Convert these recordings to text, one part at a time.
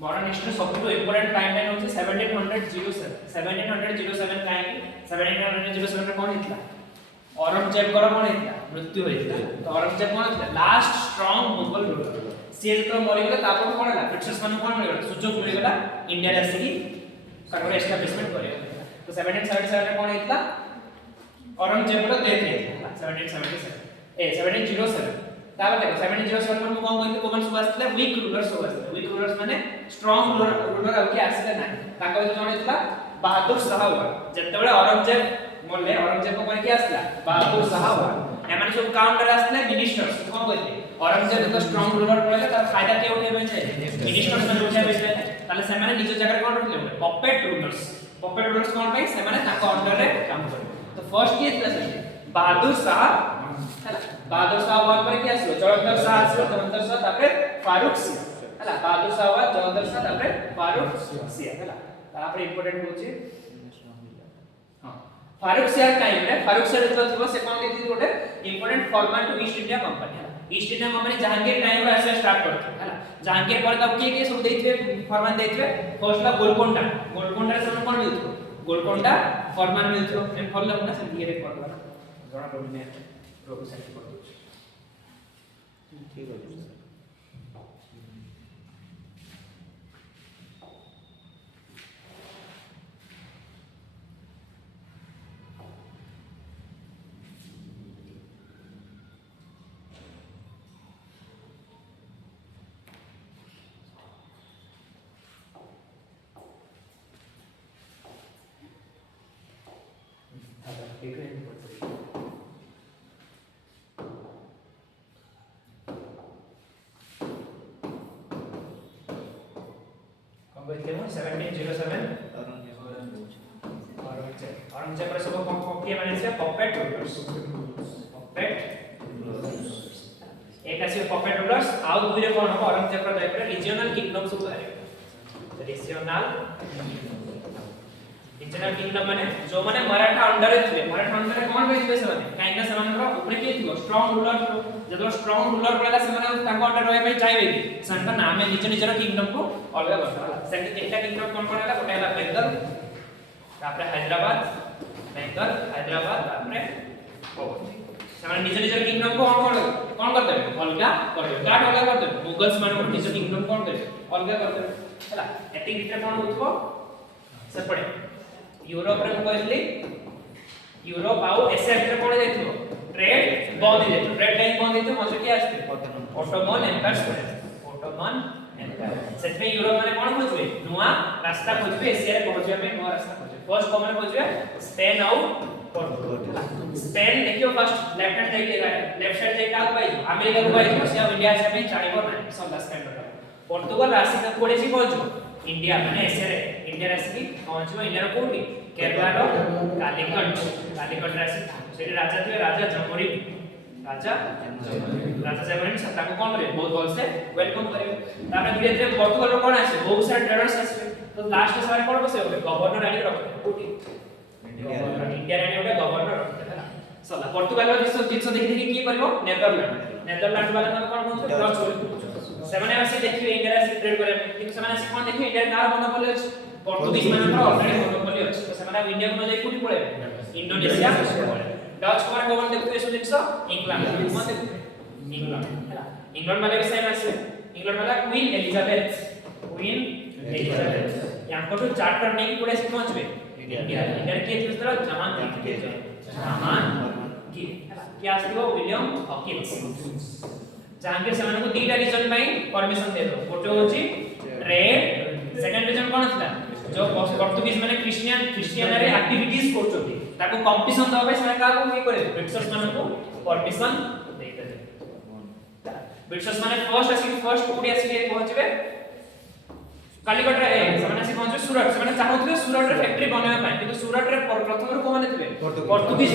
Modern history सबटू important timeline होची 1707 1707 काहे 1707 रे कोन हितला औरंगजेब को कोन हितला मृत्यु होइतला तो औरंगजेब कोन हितला लास्ट स्ट्रांग मुगल रूलर से जतो मरि गेला तापर कोन हला ब्रिटिश मान कोन मिल गेला सुजोग मिल गेला इंडिया रे आसी कटर एस्टैब्लिशमेंट करे तो 1777 रे कोन हितला औरंगजेब रो डेथ हितला 1707 तापर देखो 1707 में कोन कहते कोमन सब आस्थिले वीक रूलर्स माने स्ट्रांग रूलर आउ के आसिले ना ताको जण हितला बहादुर शाह हुआ जतबेले औरंगजेब मोले औरंगजेब को कोन के आसला बहादुर शाह हुआ एमाने सब काउंटर आसले मिनिस्टर्स कोन कहते औरंगजेब तो स्ट्रांग रूलर पळले तार फायदा के उठेबे छै मिनिस्टर्स माने उठेबे छै ताले से माने निज जगह कोन रखले पपेट रूलर्स कोन भाई से माने ताको अंडर रे काम करे तो फर्स्ट के था बहादुर शाह हला बहादुर शाह हुआ पर के आसलो जवाहर शाह आसलो जवाहर शाह तापरे फारूक सिंह हला बहादुर शाह हुआ जवाहर शाह तापरे फारूक सिंह हला तापरे इंपोर्टेंट होची हां फारूक सिंह टाइम रे फारूक सिंह जो थबो से कोन देती गोटे इंपोर्टेंट फॉर्मर to East India Company East India Company Jahangir time रे आसे स्टार्ट करथि हला जहांगीर पर तब के सब देथिबे फॉर्मर देथिबे फर्स्ट ला गोलकोंडा से कोन मिलथो गोलकोंडा फॉर्मर मिलथो एम फॉलो ना से दिए रे करला जणा पडने रोग सेट कर दो ठीक है ठीक है कहते हैं 1707 औरंगजेब पर सब के माने से पपेट रूलर्स एक आसी पपेट रूलर्स आउ दुई रे कोन हो औरंगजेब पर टाइप रे रीजनल किंगडम सब आरे रीजनल किंगडम माने जो माने मराठा अंडर थे मराठा अंडर कोन रहइबे से माने काइना से माने ऊपर के थियो स्ट्रांग रूलर जदो स्ट्रांग रूलर पड़ला से माने ताको अंडर रहबे चाहबे सनका नाम है निज निजर किंगडम को अलग करता सेकंड तीनटा किंगडम कोन कोन हला गोटे हला बेंगल तापरे हैदराबाद तापरे ସେମାନେ ନିଜ ନିଜ କିଙ୍ଗଡମ କୁ କଣ କରିଦେବେ ଅଲଗା କରିବେ କାଟ ଅଲଗା କରିଦେବେ ମୁଗଲ୍ସ ମାନଙ୍କୁ ନିଜ କିଙ୍ଗଡମ କଣ କରିବେ ଅଲଗା କରିଦେବେ ହେଲା ଏତିକି ଭିତରେ କଣ ହୋଉଥିବ ସେପଟେ ୟୁରୋପ ରେ କହିଲି यूरोप आउ एशिया ଭିତରେ कोन ଯାଇଥିବ ट्रेड बंद ହେଇ ଯାଇଥିବ ट्रेड लाइन बंद ହେଇଥିବ ମଝିରେ କିଏ ଆସିଥିବ ଅଟୋମन एम्पायर ସେଥିପାଇଁ ୟୁରୋପ ମାନେ कोन खोजबे नुआ रास्ता खोजबे एशिया रे पहुंचिबा ପାଇଁ नुआ रास्ता खोजबे फर्स्ट कोन खोजबे स्पेन आउ पोर्तुगाल स्पेन देखियो फर्स्ट लेफ्ट हैंड जाई लेफ्ट साइड जाई काल पाइजो अमेरिका को पाइजो से इंडिया से ପାଇଁ ଚାହିବ ନାହିଁ सब स्टैंडर्ड पोर्तुगाल राशि तक कोडे सी पहुंचो इंडिया माने एशिया रे इंडिया राशि पहुंचो इंडिया रो कोठी केरला रो कालीकट राशि सेठी राजा थे राजा जमोरी राजा जमोरी सत्ता को कोन करे बहुत बल से वेलकम करे तापर धीरे धीरे पोर्तुगाल रो कोन आसे बहुत सारे ट्रेडर्स आसे तो लास्ट सारे कोन बसे होबे गवर्नर आनी रखते कोठी इंडिया रे ओटे गवर्नर रखते है सला पोर्तुगाल रो जिसो देखि देखि की करबो नेदरलैंड वाला कोन कोन डच सेमाने आसे देखियो इंडिया से ट्रेड करे किंतु सेमाने आसे कोन देखियो इंडिया कार मोनोपोली अछि पोर्तुगीज मानकर ऑलरेडी मोनोपोली अछि तो सेमाने इंडिया को जाई कोठी पळे इंडोनेशिया डच को कोन देखियो एसो जिंस इंग्लैंड कोन देखियो इंग्लैंड वाले भी सेम आसे इंग्लैंड वाला क्वीन एलिजाबेथ यहां को तो चार्टर नहीं पड़े से पहुंचबे इंडिया के दूसरा जहांगीर क्या आस्तिको विलियम हॉकिंस जहांगीर सेमान को दीटा रीजन पई परमिशन दे दो गोटे होची ट्रेड सेकंड रीजन कोन था जो पोर्तुगीज माने क्रिश्चियन रे एक्टिविटीज करछोती ताको कंपटीशन दबा से का को की करे ब्रिटिशर्स माने को परमिशन दे दे ब्रिटिशर्स माने फर्स्ट कोडी आसी पहुंचबे कालीकट रे सेमाने आसी पहुंचबे सूरत सेमाने चाहउथबे सूरत रे फैक्ट्री बनावे पाए किंतु सूरत रे प्रथम रो को माने थिबे पोर्तुगीज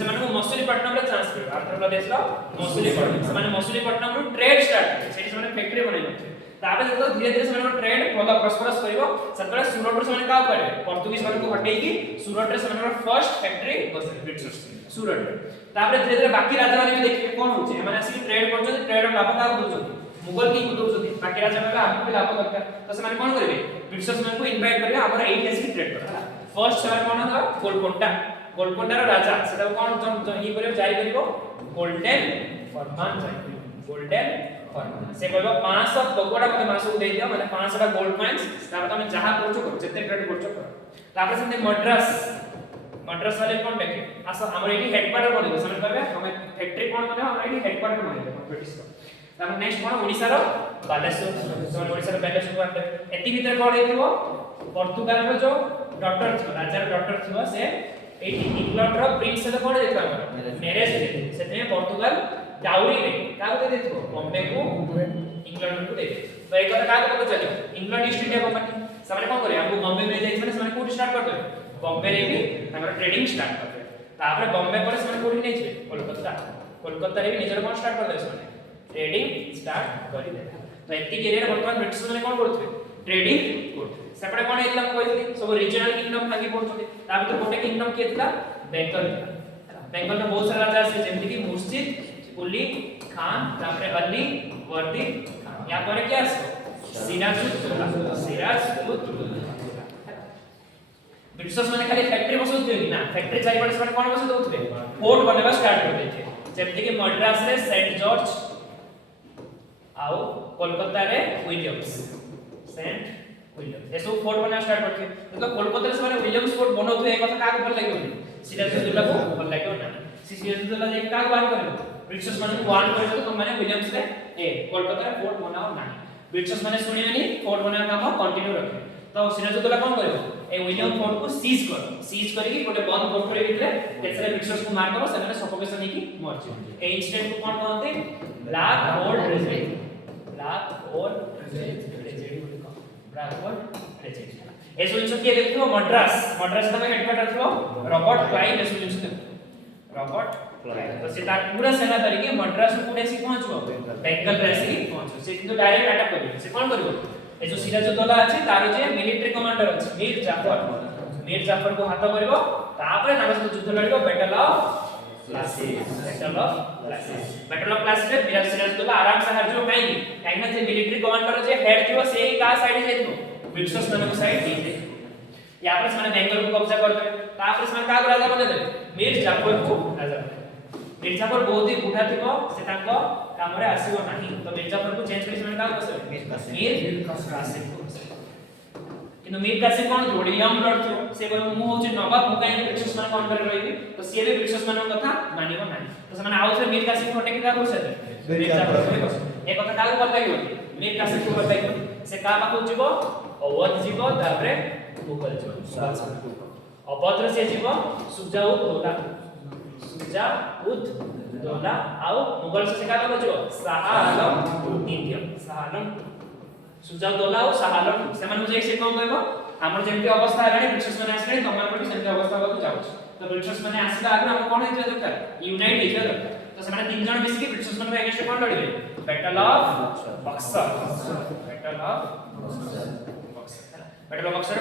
सेमाने को मसूलीपट्टनम रे ट्रांसफर आंध्र प्रदेश रो मसूलीपट्टनम सेमाने मसूलीपट्टनम रो ट्रेड स्टार्ट सेठी सेमाने फैक्ट्री बनाई ताबे जतो धीरे धीरे सेमाने ट्रेड भलो प्रस्परस करिवो सतबे सूरत रो सेमाने का करे पोर्तुगीज माने को हटेई की सूरत रे सेमाने फर्स्ट फैक्ट्री बसे ब्रिटिशर्स सूरत ताबे धीरे धीरे बाकी राजा माने भी देखिबे कोन होचे माने आसी ट्रेड करछो ट्रेड रो लाभ का दोछो मुगल की को दोछथि बाकी राजा कहले आपको भी लाभ दरकार तो से माने कोन करबे ब्रिटिशर्स मान को इनवाइट करबे हमर एई केस ट्रेड कर फर्स्ट सर कोन ह गोलकोंडा रो राजा सेटा कोन ई करियो जारी करियो गोल्डन फरमान जारी गोल्डन फरमान से कहबो 500 टोकोडा मते मासु दे दियो माने 500 टा गोल्ड माइंस तापर तमे जहां करछो करो जते ट्रेड करछो करो तापर से मद्रास वाले कोन देखे आसा हमर एटी हेडक्वार्टर बनिबो समझ पाबे हम फैक्ट्री कोन बने हमर एटी हेडक्वार्टर बनिबो ब्रिटिश को तापर नेक्स्ट कोन ओडिसा रो बालेश्वर तो ओडिसा रो बालेश्वर को एती भीतर कोन हेतिबो पोर्तुगाल रो जो डॉक्टर थियो राजा रो डॉक्टर थियो से एटी इंग्लैंड रो प्रिंस से कोन देथला मैरिज दे सेते पोर्तुगाल डाउरी रे का दे देथो बॉम्बे को इंग्लैंड को दे तो एक कथा का पता चलो इंग्लैंड ईस्ट इंडिया कंपनी सामने कोन करे हमको बॉम्बे में जाई माने सामने कोड स्टार्ट कर दे बॉम्बे रे भी हमर ट्रेडिंग स्टार्ट कर दे तापर बॉम्बे पर सामने कोड नै छे कोलकाता रे भी निजर कोन स्टार्ट कर दे सामने ट्रेडिंग स्टार्ट कर दे तो एती के रे वर्तमान ब्रिटिश माने कोन करथि ट्रेडिंग करथि सेपटे कोन हेतला कहथि सब रीजनल किंगडम भागी पड़थि ता भीतर कोटे किंगडम केतला बेंगल बेंगल में बहुत सारा राजा আছে जेमति कि मुर्शिद कुली खान तापर अली वर्दी खान या पर क्या আছে सिराजुद्दौला ब्रिटिशर्स माने खाली फैक्ट्री बसौथे कि ना फैक्ट्री चाहि पड़े माने कोन बसौथे फोर्ट बनेबा स्टार्ट कर देथे जेमति कि मद्रास रे सेंट जॉर्ज आउ कोलकाता रे विलियम्स सेंट विलियम्स एसो फोर्ट बना स्टार्ट करथे तो कोलकाता से माने विलियम्स फोर्ट बनौथे एक कथा का भल लागियो सिराजुद्दौला को भल लागियो ना सिराजुद्दौला जे का बात करियो ब्रिटिशर्स माने वार्न करथि तो माने विलियम्स रे ए कोलकाता रे फोर्ट बनाओ ना ब्रिटिशर्स माने सुनियोनी फोर्ट बना काम कंटिन्यू रखे तो सिराजुद्दौला कोन करियो ए विलियम फोर्ट को सीज करके गोटे बंद कोठरी भितरे केसरे ब्रिटिशर्स को मार करो सेने सफोकेशन हेकी मर जे ए इंसिडेंट को कोन कहते ब्लैक होल ट्रेजेडी ए सुनिछ के देखियो मद्रास तमे हेडक्वार्टर थियो रॉबर्ट क्लाइव ए सुनिछ रॉबर्ट क्लाइव तो से तार पूरा सेना तरीके मद्रास को कोडे सी पहुंचबो बेंगल रे सी पहुंचो से किंतु डायरेक्ट अटैक करियो से कोन करियो ए जो सिराजुद्दौला अछि तार जे मिलिटरी कमांडर अछि मीर जाफर को हाथ करबो तापर नाम से युद्ध लड़िबो बैटल ऑफ प्लासी रे सिराजुद्दौला आराम से हारजो काई ना जे मिलिटरी कमांडर जे हेड थियो से का साइड जाइतो ब्रिटिशर्स नाम साइड दे या पर माने बेंगल को कब्जा कर दे तापर से का राजा बने दे मीर जाफर को राजा मीर जाफर बहुत ही बूढ़ा थियो से ताको काम रे आसीबो नाही तो मीर जाफर को चेंज करि माने का बसे मीर कासिम को किंतु मीर कासिम कोन जोड़ी यंग लॉर्ड थियो से मु होचे नवाब मु काई ब्रिटिशर्स मान कोन कर रही तो से भी ब्रिटिशर्स मान कथा मानिबो नाही तो से माने आउ से मीर कासिम को टेक का बसे मीर जाफर को ए कथा का को बताइयो मीर कासिम को बताइयो से का पाखु जीवो अवध जीवो तापरे मुगल जीवो अवध रे से जीवो सुजाउद्दौला आउ मुगल से का जीवो शाह आलम द्वितीय सुजाउद्दौला और शाह आलम से माने मुझे से कोन कहबो हमर जेमति अवस्था आगणी ब्रिटिशर्स माने आसले तमार पर सेमति अवस्था होतो जाउछ तो ब्रिटिशर्स माने आसिला आगु हम कोन हेतु दरकार यूनाइट हेतु दरकार तो से माने तीन जण मिसकी ब्रिटिशर्स माने अगेंस्ट कोन लड़िबे battle of Buxar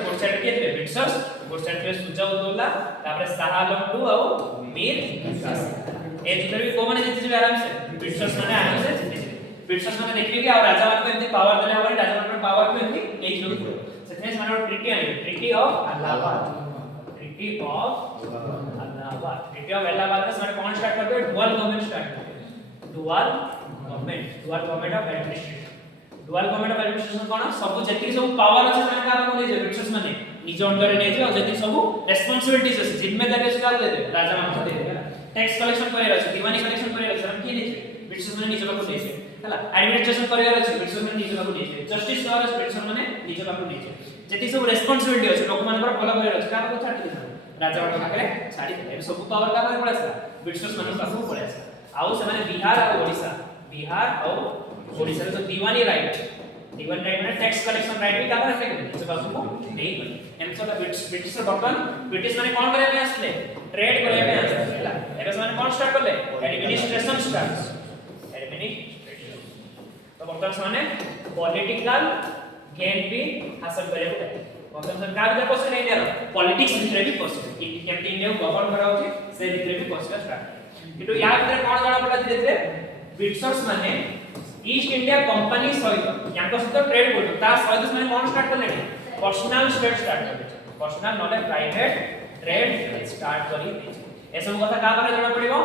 both side के थे ब्रिटिशर्स बोथ साइड पे सुजाउद्दौला तापर शाह आलम टू और मीर कासिम ए जिधर भी को माने जीते जे आराम से ब्रिटिशर्स माने आराम से जीते ब्रिटिशर्स माने देखिए कि और राजा मान को एमती पावर देले हमारे राजा मान पावर को एमती एज लोग सेथने माने treaty of Allahabad treaty of Allahabad में माने कौन स्टार्ट कर दो डुअल गवर्नमेंट स्टार्ट कर dual government of administration dual government of administration कोन सब जति सब पावर अछि माने का को ले जे ब्रिटिशर्स माने निज अंडर ने जे जति सब रिस्पांसिबिलिटीज अछि जिम्मेदारी अछि का दे दे राजा मान को दे दे टैक्स कलेक्शन करे अछि दीवानी कलेक्शन करे अछि हम की ले ब्रिटिशर्स माने निज लोक ले जे हला एडमिनिस्ट्रेशन करे अछि ब्रिटिशर्स माने निज लोक ले जे जस्टिस कर अछि ब्रिटिशर्स माने निज लोक ले जे जति सब रिस्पांसिबिलिटी अछि लोक मान पर फॉलो करे अछि का को छाडी दे राजा मान पाखरे छाडी दे सब पावर का पड़े अछि ब्रिटिशर्स माने पाखु पड़े अछि आउ से माने बिहार और ओडिसा रे जो दीवानी राइट माने टैक्स कलेक्शन राइट भी का रखे से बाबू को नहीं कर एम सब ब्रिटिश बर्तन ब्रिटिश माने कोन करे में आसले ट्रेड करे में आसले हला एबे माने कोन स्टार्ट करले एडमिनिस्ट्रेशन तो बर्तन माने पॉलिटिकल गेन भी हासिल करे बर्तन सरकार जे क्वेश्चन नहीं दे पॉलिटिक्स भितर भी क्वेश्चन कि केमती इंडिया गवर्न करा होची से भितर भी क्वेश्चन स्टार्ट किंतु या भितर कोन जाना पड़ा धीरे धीरे ब्रिटिशर्स माने ईस्ट इंडिया कंपनी सहित यांको सहित ट्रेड करतो ता सहित माने कोन स्टार्ट करले पर्सनल ट्रेड स्टार्ट करले personal knowledge private trade start करी ए सब कथा का बारे जणा पड़िबो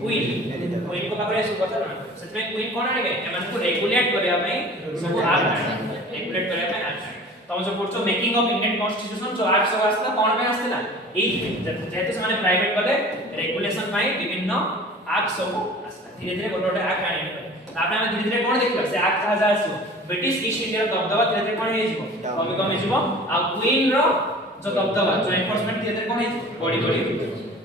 क्वीन को बारे सब कथा जणा सतमे क्वीन कोन आइबे एमान को रेगुलेट करिया पई सब एक्ट रेगुलेट करिया पई एक्ट तम जो पढ़छो मेकिंग ऑफ इंडियन कॉन्स्टिट्यूशन जो एक्ट सब आस्ता कोन पे आस्तिला एई जेते से माने प्राइवेट कले रेगुलेशन पई विभिन्न एक्ट सब आस्ता धीरे धीरे गोटे गोटे एक्ट आनी तापर हम धीरे धीरे कोन देखिबा से एक्ट कहा जायसो ब्रिटिश ईस्ट इंडिया दबदबा धीरे धीरे कोन हे जिवो कमी जिवो आ क्वीन रो जो दबदबा जो एनफोर्समेंट धीरे धीरे कोन हे बॉडी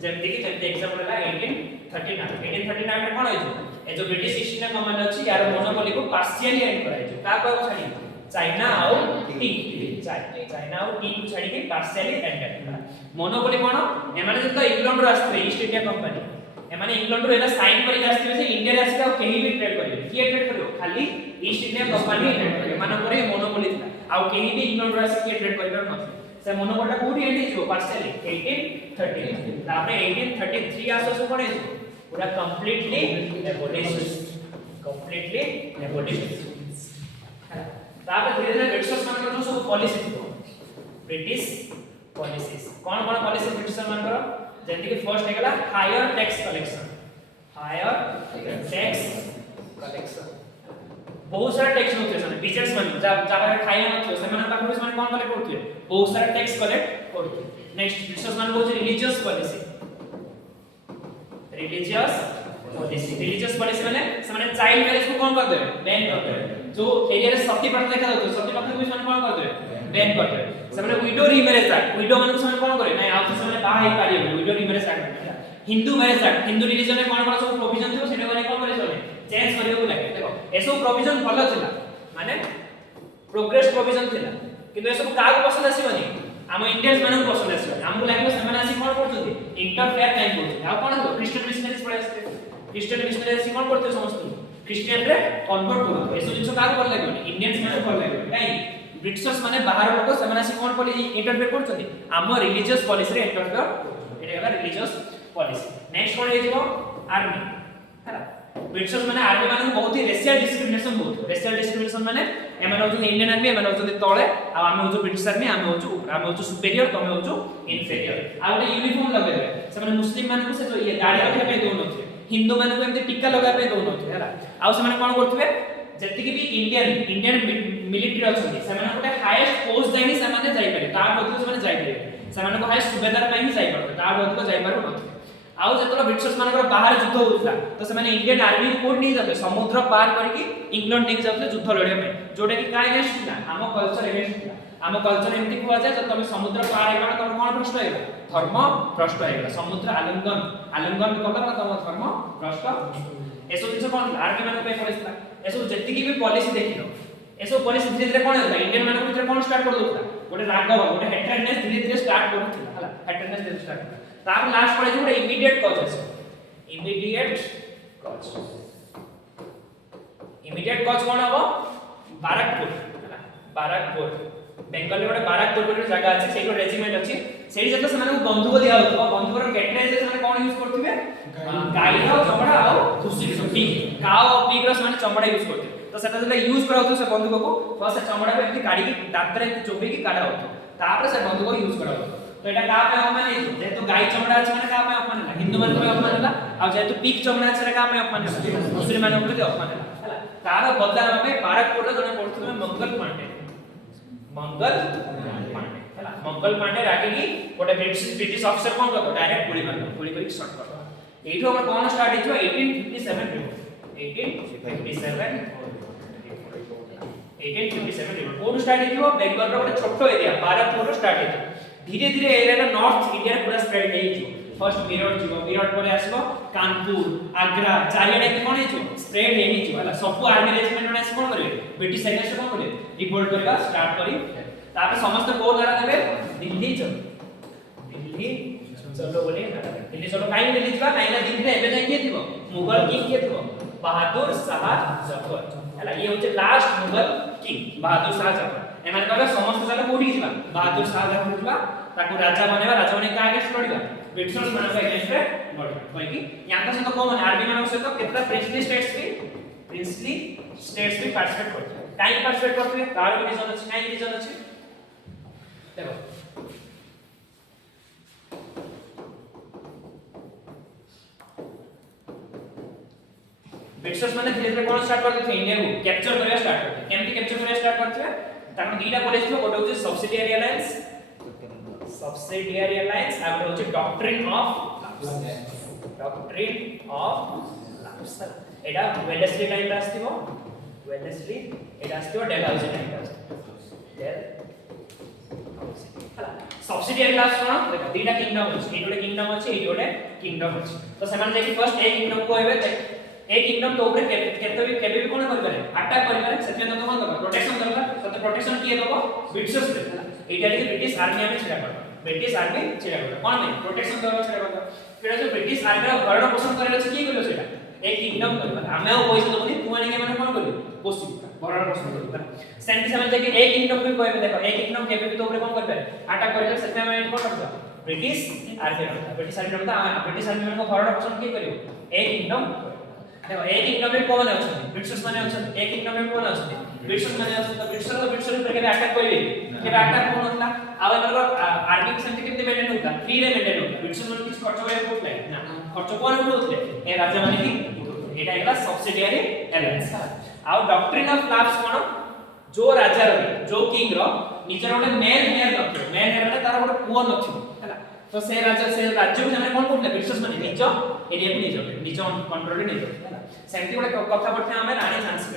जेमति कि जेमति एग्जांपल है 1839 रे कोन हे ए जो ब्रिटिश ईस्ट इंडिया कंपनी अछि यार मोनोपोली को पार्शियली एंड कराइ जो का को छाडी चाइना आउ टी चाइना आउ टी को छाडी के पार्शियली एंड कर मोनोपोली कोन ए माने जत इंग्लैंड रो आस्ते ईस्ट इंडिया कंपनी ए माने इंग्लैंड रो एला साइन करि आस्ते से इंडिया रे आस्ते केही भी ट्रेड करियो किए ट्रेड करियो खाली ईस्ट इंडिया कंपनी ट्रेड करियो माने करे मोनोपोली था आउ केही भी इंग्लैंड रो आस्ते ट्रेड करियो न से मोनोपोली कोठी एंड हिजो पार्शियली 1830 तापर 1833 आसो से कोन हिजो पूरा कंप्लीटली एबोलिश तापर धीरे धीरे ब्रिटिश मान जो सब पॉलिसी थी ब्रिटिश पॉलिसीज कोन कोन पॉलिसी ब्रिटिश मान जेंति कि फर्स्ट हेगला हायर टैक्स कलेक्शन बहुत सारा टैक्स होते हैं बिजनेस मान जाबा खाया नथियो से मान पाखु से मान कोन कलेक्ट करथि बहुत सारा टैक्स कलेक्ट करथि नेक्स्ट ब्रिटिश मान को रिलीजियस पॉलिसी माने से माने चाइल्ड मैरिज को कोन कर दे बैन कर दे जो एरिया रे सती प्रथा देखा जातो सती प्रथा को मान कोन कर दे बैन कर दे से माने विडो रीमैरेज एक्ट विडो मान को कोन करे नै आ से माने बाहा हे पारियो widow remarriage act Hindu marriage act Hindu religion में कोन कोन सब प्रोविजन थियो सेने कोन करे चले चेंज करियो लागे देखो एसो प्रोविजन भलो थिला माने प्रोग्रेस प्रोविजन थिला किंतु एसो का पसंद आसीबनी हम इंडियंस मानन पसंद आसीबनी हमको लागे से माने आसी कोन करथि इंटरफेयर काइन करथि आ कोन हो क्रिश्चियन मिशनरीज पळे आस्ते क्रिश्चियन मिशनरीज कोन करथि समस्त क्रिश्चियन रे कन्वर्ट करथि एसो जिंस का कर लागबनी इंडियंस माने कर लागबनी काई ब्रिटिशर्स माने बाहर लोक से माने आसी कोन पॉलिसी इंटरफेयर करथि हम रिलीजियस पॉलिसी रे इंटरफेयर एटा गला रिलीजियस पॉलिसी नेक्स्ट कोन हे जेबो आर्मी हैला ब्रिटिशर्स माने आर्मी माने बहुत ही रेशियल डिस्क्रिमिनेशन माने एमान होतो इंडियन आर्मी एमान होतो तळे आ हम होतो ब्रिटिश आर्मी हम होतो सुपेरियर तमे होतो इन्फेरियर आ ओटे यूनिफॉर्म लगे दे से माने मुस्लिम माने को से जो ये दाढ़ी रखे पे दोनो थे हिंदू माने को एमते टिक्का लगा पे दोनो थे हैला आ से माने कोन करथबे जति कि भी इंडियन मिलिटरी अछथि से माने ओटे हाईएस्ट पोस्ट जाई से माने जाई पारे तार बदले से माने जाई पारे से माने को हाईएस्ट सुबेदार पई ही जाई पारे तार बदले जाई पारो न आउ जतलो ब्रिटिशर्स मानकर बाहर युद्ध होउतला तो से माने इंडियन आर्मी को कोड नहीं जाते समुद्र पार करके इंग्लैंड नहीं जाते युद्ध लड़े में जोटा कि काय नेक्स्ट था हम कल्चर एगेंस्ट था हम कल्चर एमती हुआ जाए जब तुम समुद्र पार हेगला तुम कोन भ्रष्ट हेगला धर्म भ्रष्ट हेगला समुद्र आलिंगन कला तुम धर्म भ्रष्ट एसो दिस कोन आर्मी माने पे पड़िसला एसो जति की भी पॉलिसी देखिलो एसो पॉलिसी धीरे धीरे कोन होला इंडियन माने भीतर कोन स्टार्ट कर दोला गोटे रागव गोटे हेट्रेडनेस धीरे धीरे स्टार्ट करथिला हला हेट्रेडनेस धीरे स्टार्ट तार लास्ट पड़े जो इमीडिएट कॉज है इमीडिएट कॉज कोन हबो बाराकपुर बेंगल रे बाराकपुर गोटे जगह अछि सेको रेजिमेंट अछि सेही जत से माने बंदूक दिया होतो बंदूक रो कैटनेस से माने कोन यूज करथिबे गाई रो चमड़ा आ भूसी सुपी काओ पिग रो माने चमड़ा यूज करथिबे तो सेटा जले यूज कराउतो से बंदूक को फर्स्ट चमड़ा पे एमती काडी की दांत रे चोबी की काढा होतो तापर से बंदूक को यूज कराउतो तो एटा का पे अपमान है जेतु गाय चमड़ा अछि माने का पे अपमान है हिंदू मन पे अपमान है आ जेतु पिग चमड़ा अछि का पे अपमान है मुस्लिम मन ऊपर अपमान है हला तार बदला में बाराकपुर रे जने पड़थुमे मंगल पांडे हला मंगल पांडे रागी की गोटे ब्रिटिश ऑफिसर कोन करतो डायरेक्ट गोली करी शॉट करतो एठो हमर कोन स्टार्ट हितो 1857 कोन स्टार्ट हितो बेंगल रो गोटे छोटो एरिया बाराकपुर रो स्टार्ट हितो धीरे धीरे एरिया रा नॉर्थ इंडिया पूरा स्प्रेड हे हितो फर्स्ट मीरठ परे आसबो कानपुर आगरा चारियाडे कोन हितो स्प्रेड हे हितो हला सब आर्मी रेजिमेंट ने कोन करबे ब्रिटिश अगेंस्ट कोन करबे रिवोल्ट करबा स्टार्ट करी तापर समस्त कोन लड़ा देबे दिल्ली चलो बोले दिल्ली चलो काई दिल्ली जिबा काई ना दिल्ली रे एबे जाई के थिबो मुगल किंग के थिबो बहादुर शाह जफर हला ये होचे लास्ट मुगल किंग बहादुर शाह जफर एमान कहले समस्त जगह कोठी जिबा बहादुर शाह जफर जिबा ताको राजा बने का अगेंस्ट लड़िबा ब्रिटिशर्स मान अगेंस्ट रे लड़िबा कोइ कि याका से तो कोन आर्मी मान से तो केतना प्रिंसली स्टेट्स भी प्रिंसली स्टेट्स भी पार्टिसिपेट करते हैं काई पार्टिसिपेट करते हैं तार भी रीजन अछि काई रीजन अछि देखो ब्रिटिशर्स माने धीरे धीरे कोन स्टार्ट करते थे इंडिया को कैप्चर करया स्टार्ट करते केमती कैप्चर करया स्टार्ट करते तार दीटा कॉलेज थो गोटे होचे सब्सिडियरी अलायंस आ गोटे होचे डॉक्ट्रिन ऑफ लाप्स एडा वेलेस्ली टाइम आस्तिबो वेलेस्ली एडा आस्तिबो डेलहाउसी टाइम आस्तिबो सब्सिडियरी लाप्स कोन देखो दीटा किंगडम अछि एडोटे किंगडम अछि एडोटे किंगडम अछि तो समान जे कि फर्स्ट ए किंगडम को हेबे ए किंगडम तो ऊपर केबे भी कोन करि पारे अटैक करि पारे सेते तो कोन करबा प्रोटेक्शन करबा तो प्रोटेक्शन किए दबो ब्रिटिशर्स दे एटा कि ब्रिटिश आर्मी हमें छिड़ा करबा ब्रिटिश आर्मी छिड़ा करबा कोन में प्रोटेक्शन करबा छिड़ा करबा फिर जो ब्रिटिश आर्मी रा भरण पोषण करे अछि की करलो सेटा ए किंगडम करबा हमें ओ पैसा दबनी तू आनी के माने कोन करबी पोषि भरण पोषण करबा सेंटी समझ जे कि ए किंगडम भी कहबे देखो ए किंगडम केबे भी तो ऊपर कोन कर पारे अटैक करिले सेते में कोन करबा ब्रिटिश आर्मी ब्रिटिश आर्मी को भरण पोषण की करियो ए किंगडम देखो एक किंगडम में कौन ଅଛି ब्रिटिशर्स माने ଅଛି एक किंगडम में कौन ଅଛି ब्रिटिशर्स माने ଅଛି तो ब्रिटिशर्स पर केबे अटैक करिवे केबे अटैक कोन होतला आ एकर आर्मी सेंटी केते मेंटेन होता फ्री रे मेंटेन होता ब्रिटिशर्स माने किछ खर्च करे होतले ना खर्च कोन होतले ए राज्य माने की एटा एकला सब्सिडियरी अलायंस आ डॉक्ट्रिन ऑफ लाप्स कोन जो राजा रो जो किंग रो निजर गोटे मेन हेयर नथियो मेन हेयर तार गोटे पुओ नथियो हैला तो से राज्य को जाने कोन कोन ब्रिटिशर्स माने निज एरिया को निज कंट्रोल रे निज सेंटी गोटे कथा पड़थे हमें रानी झांसी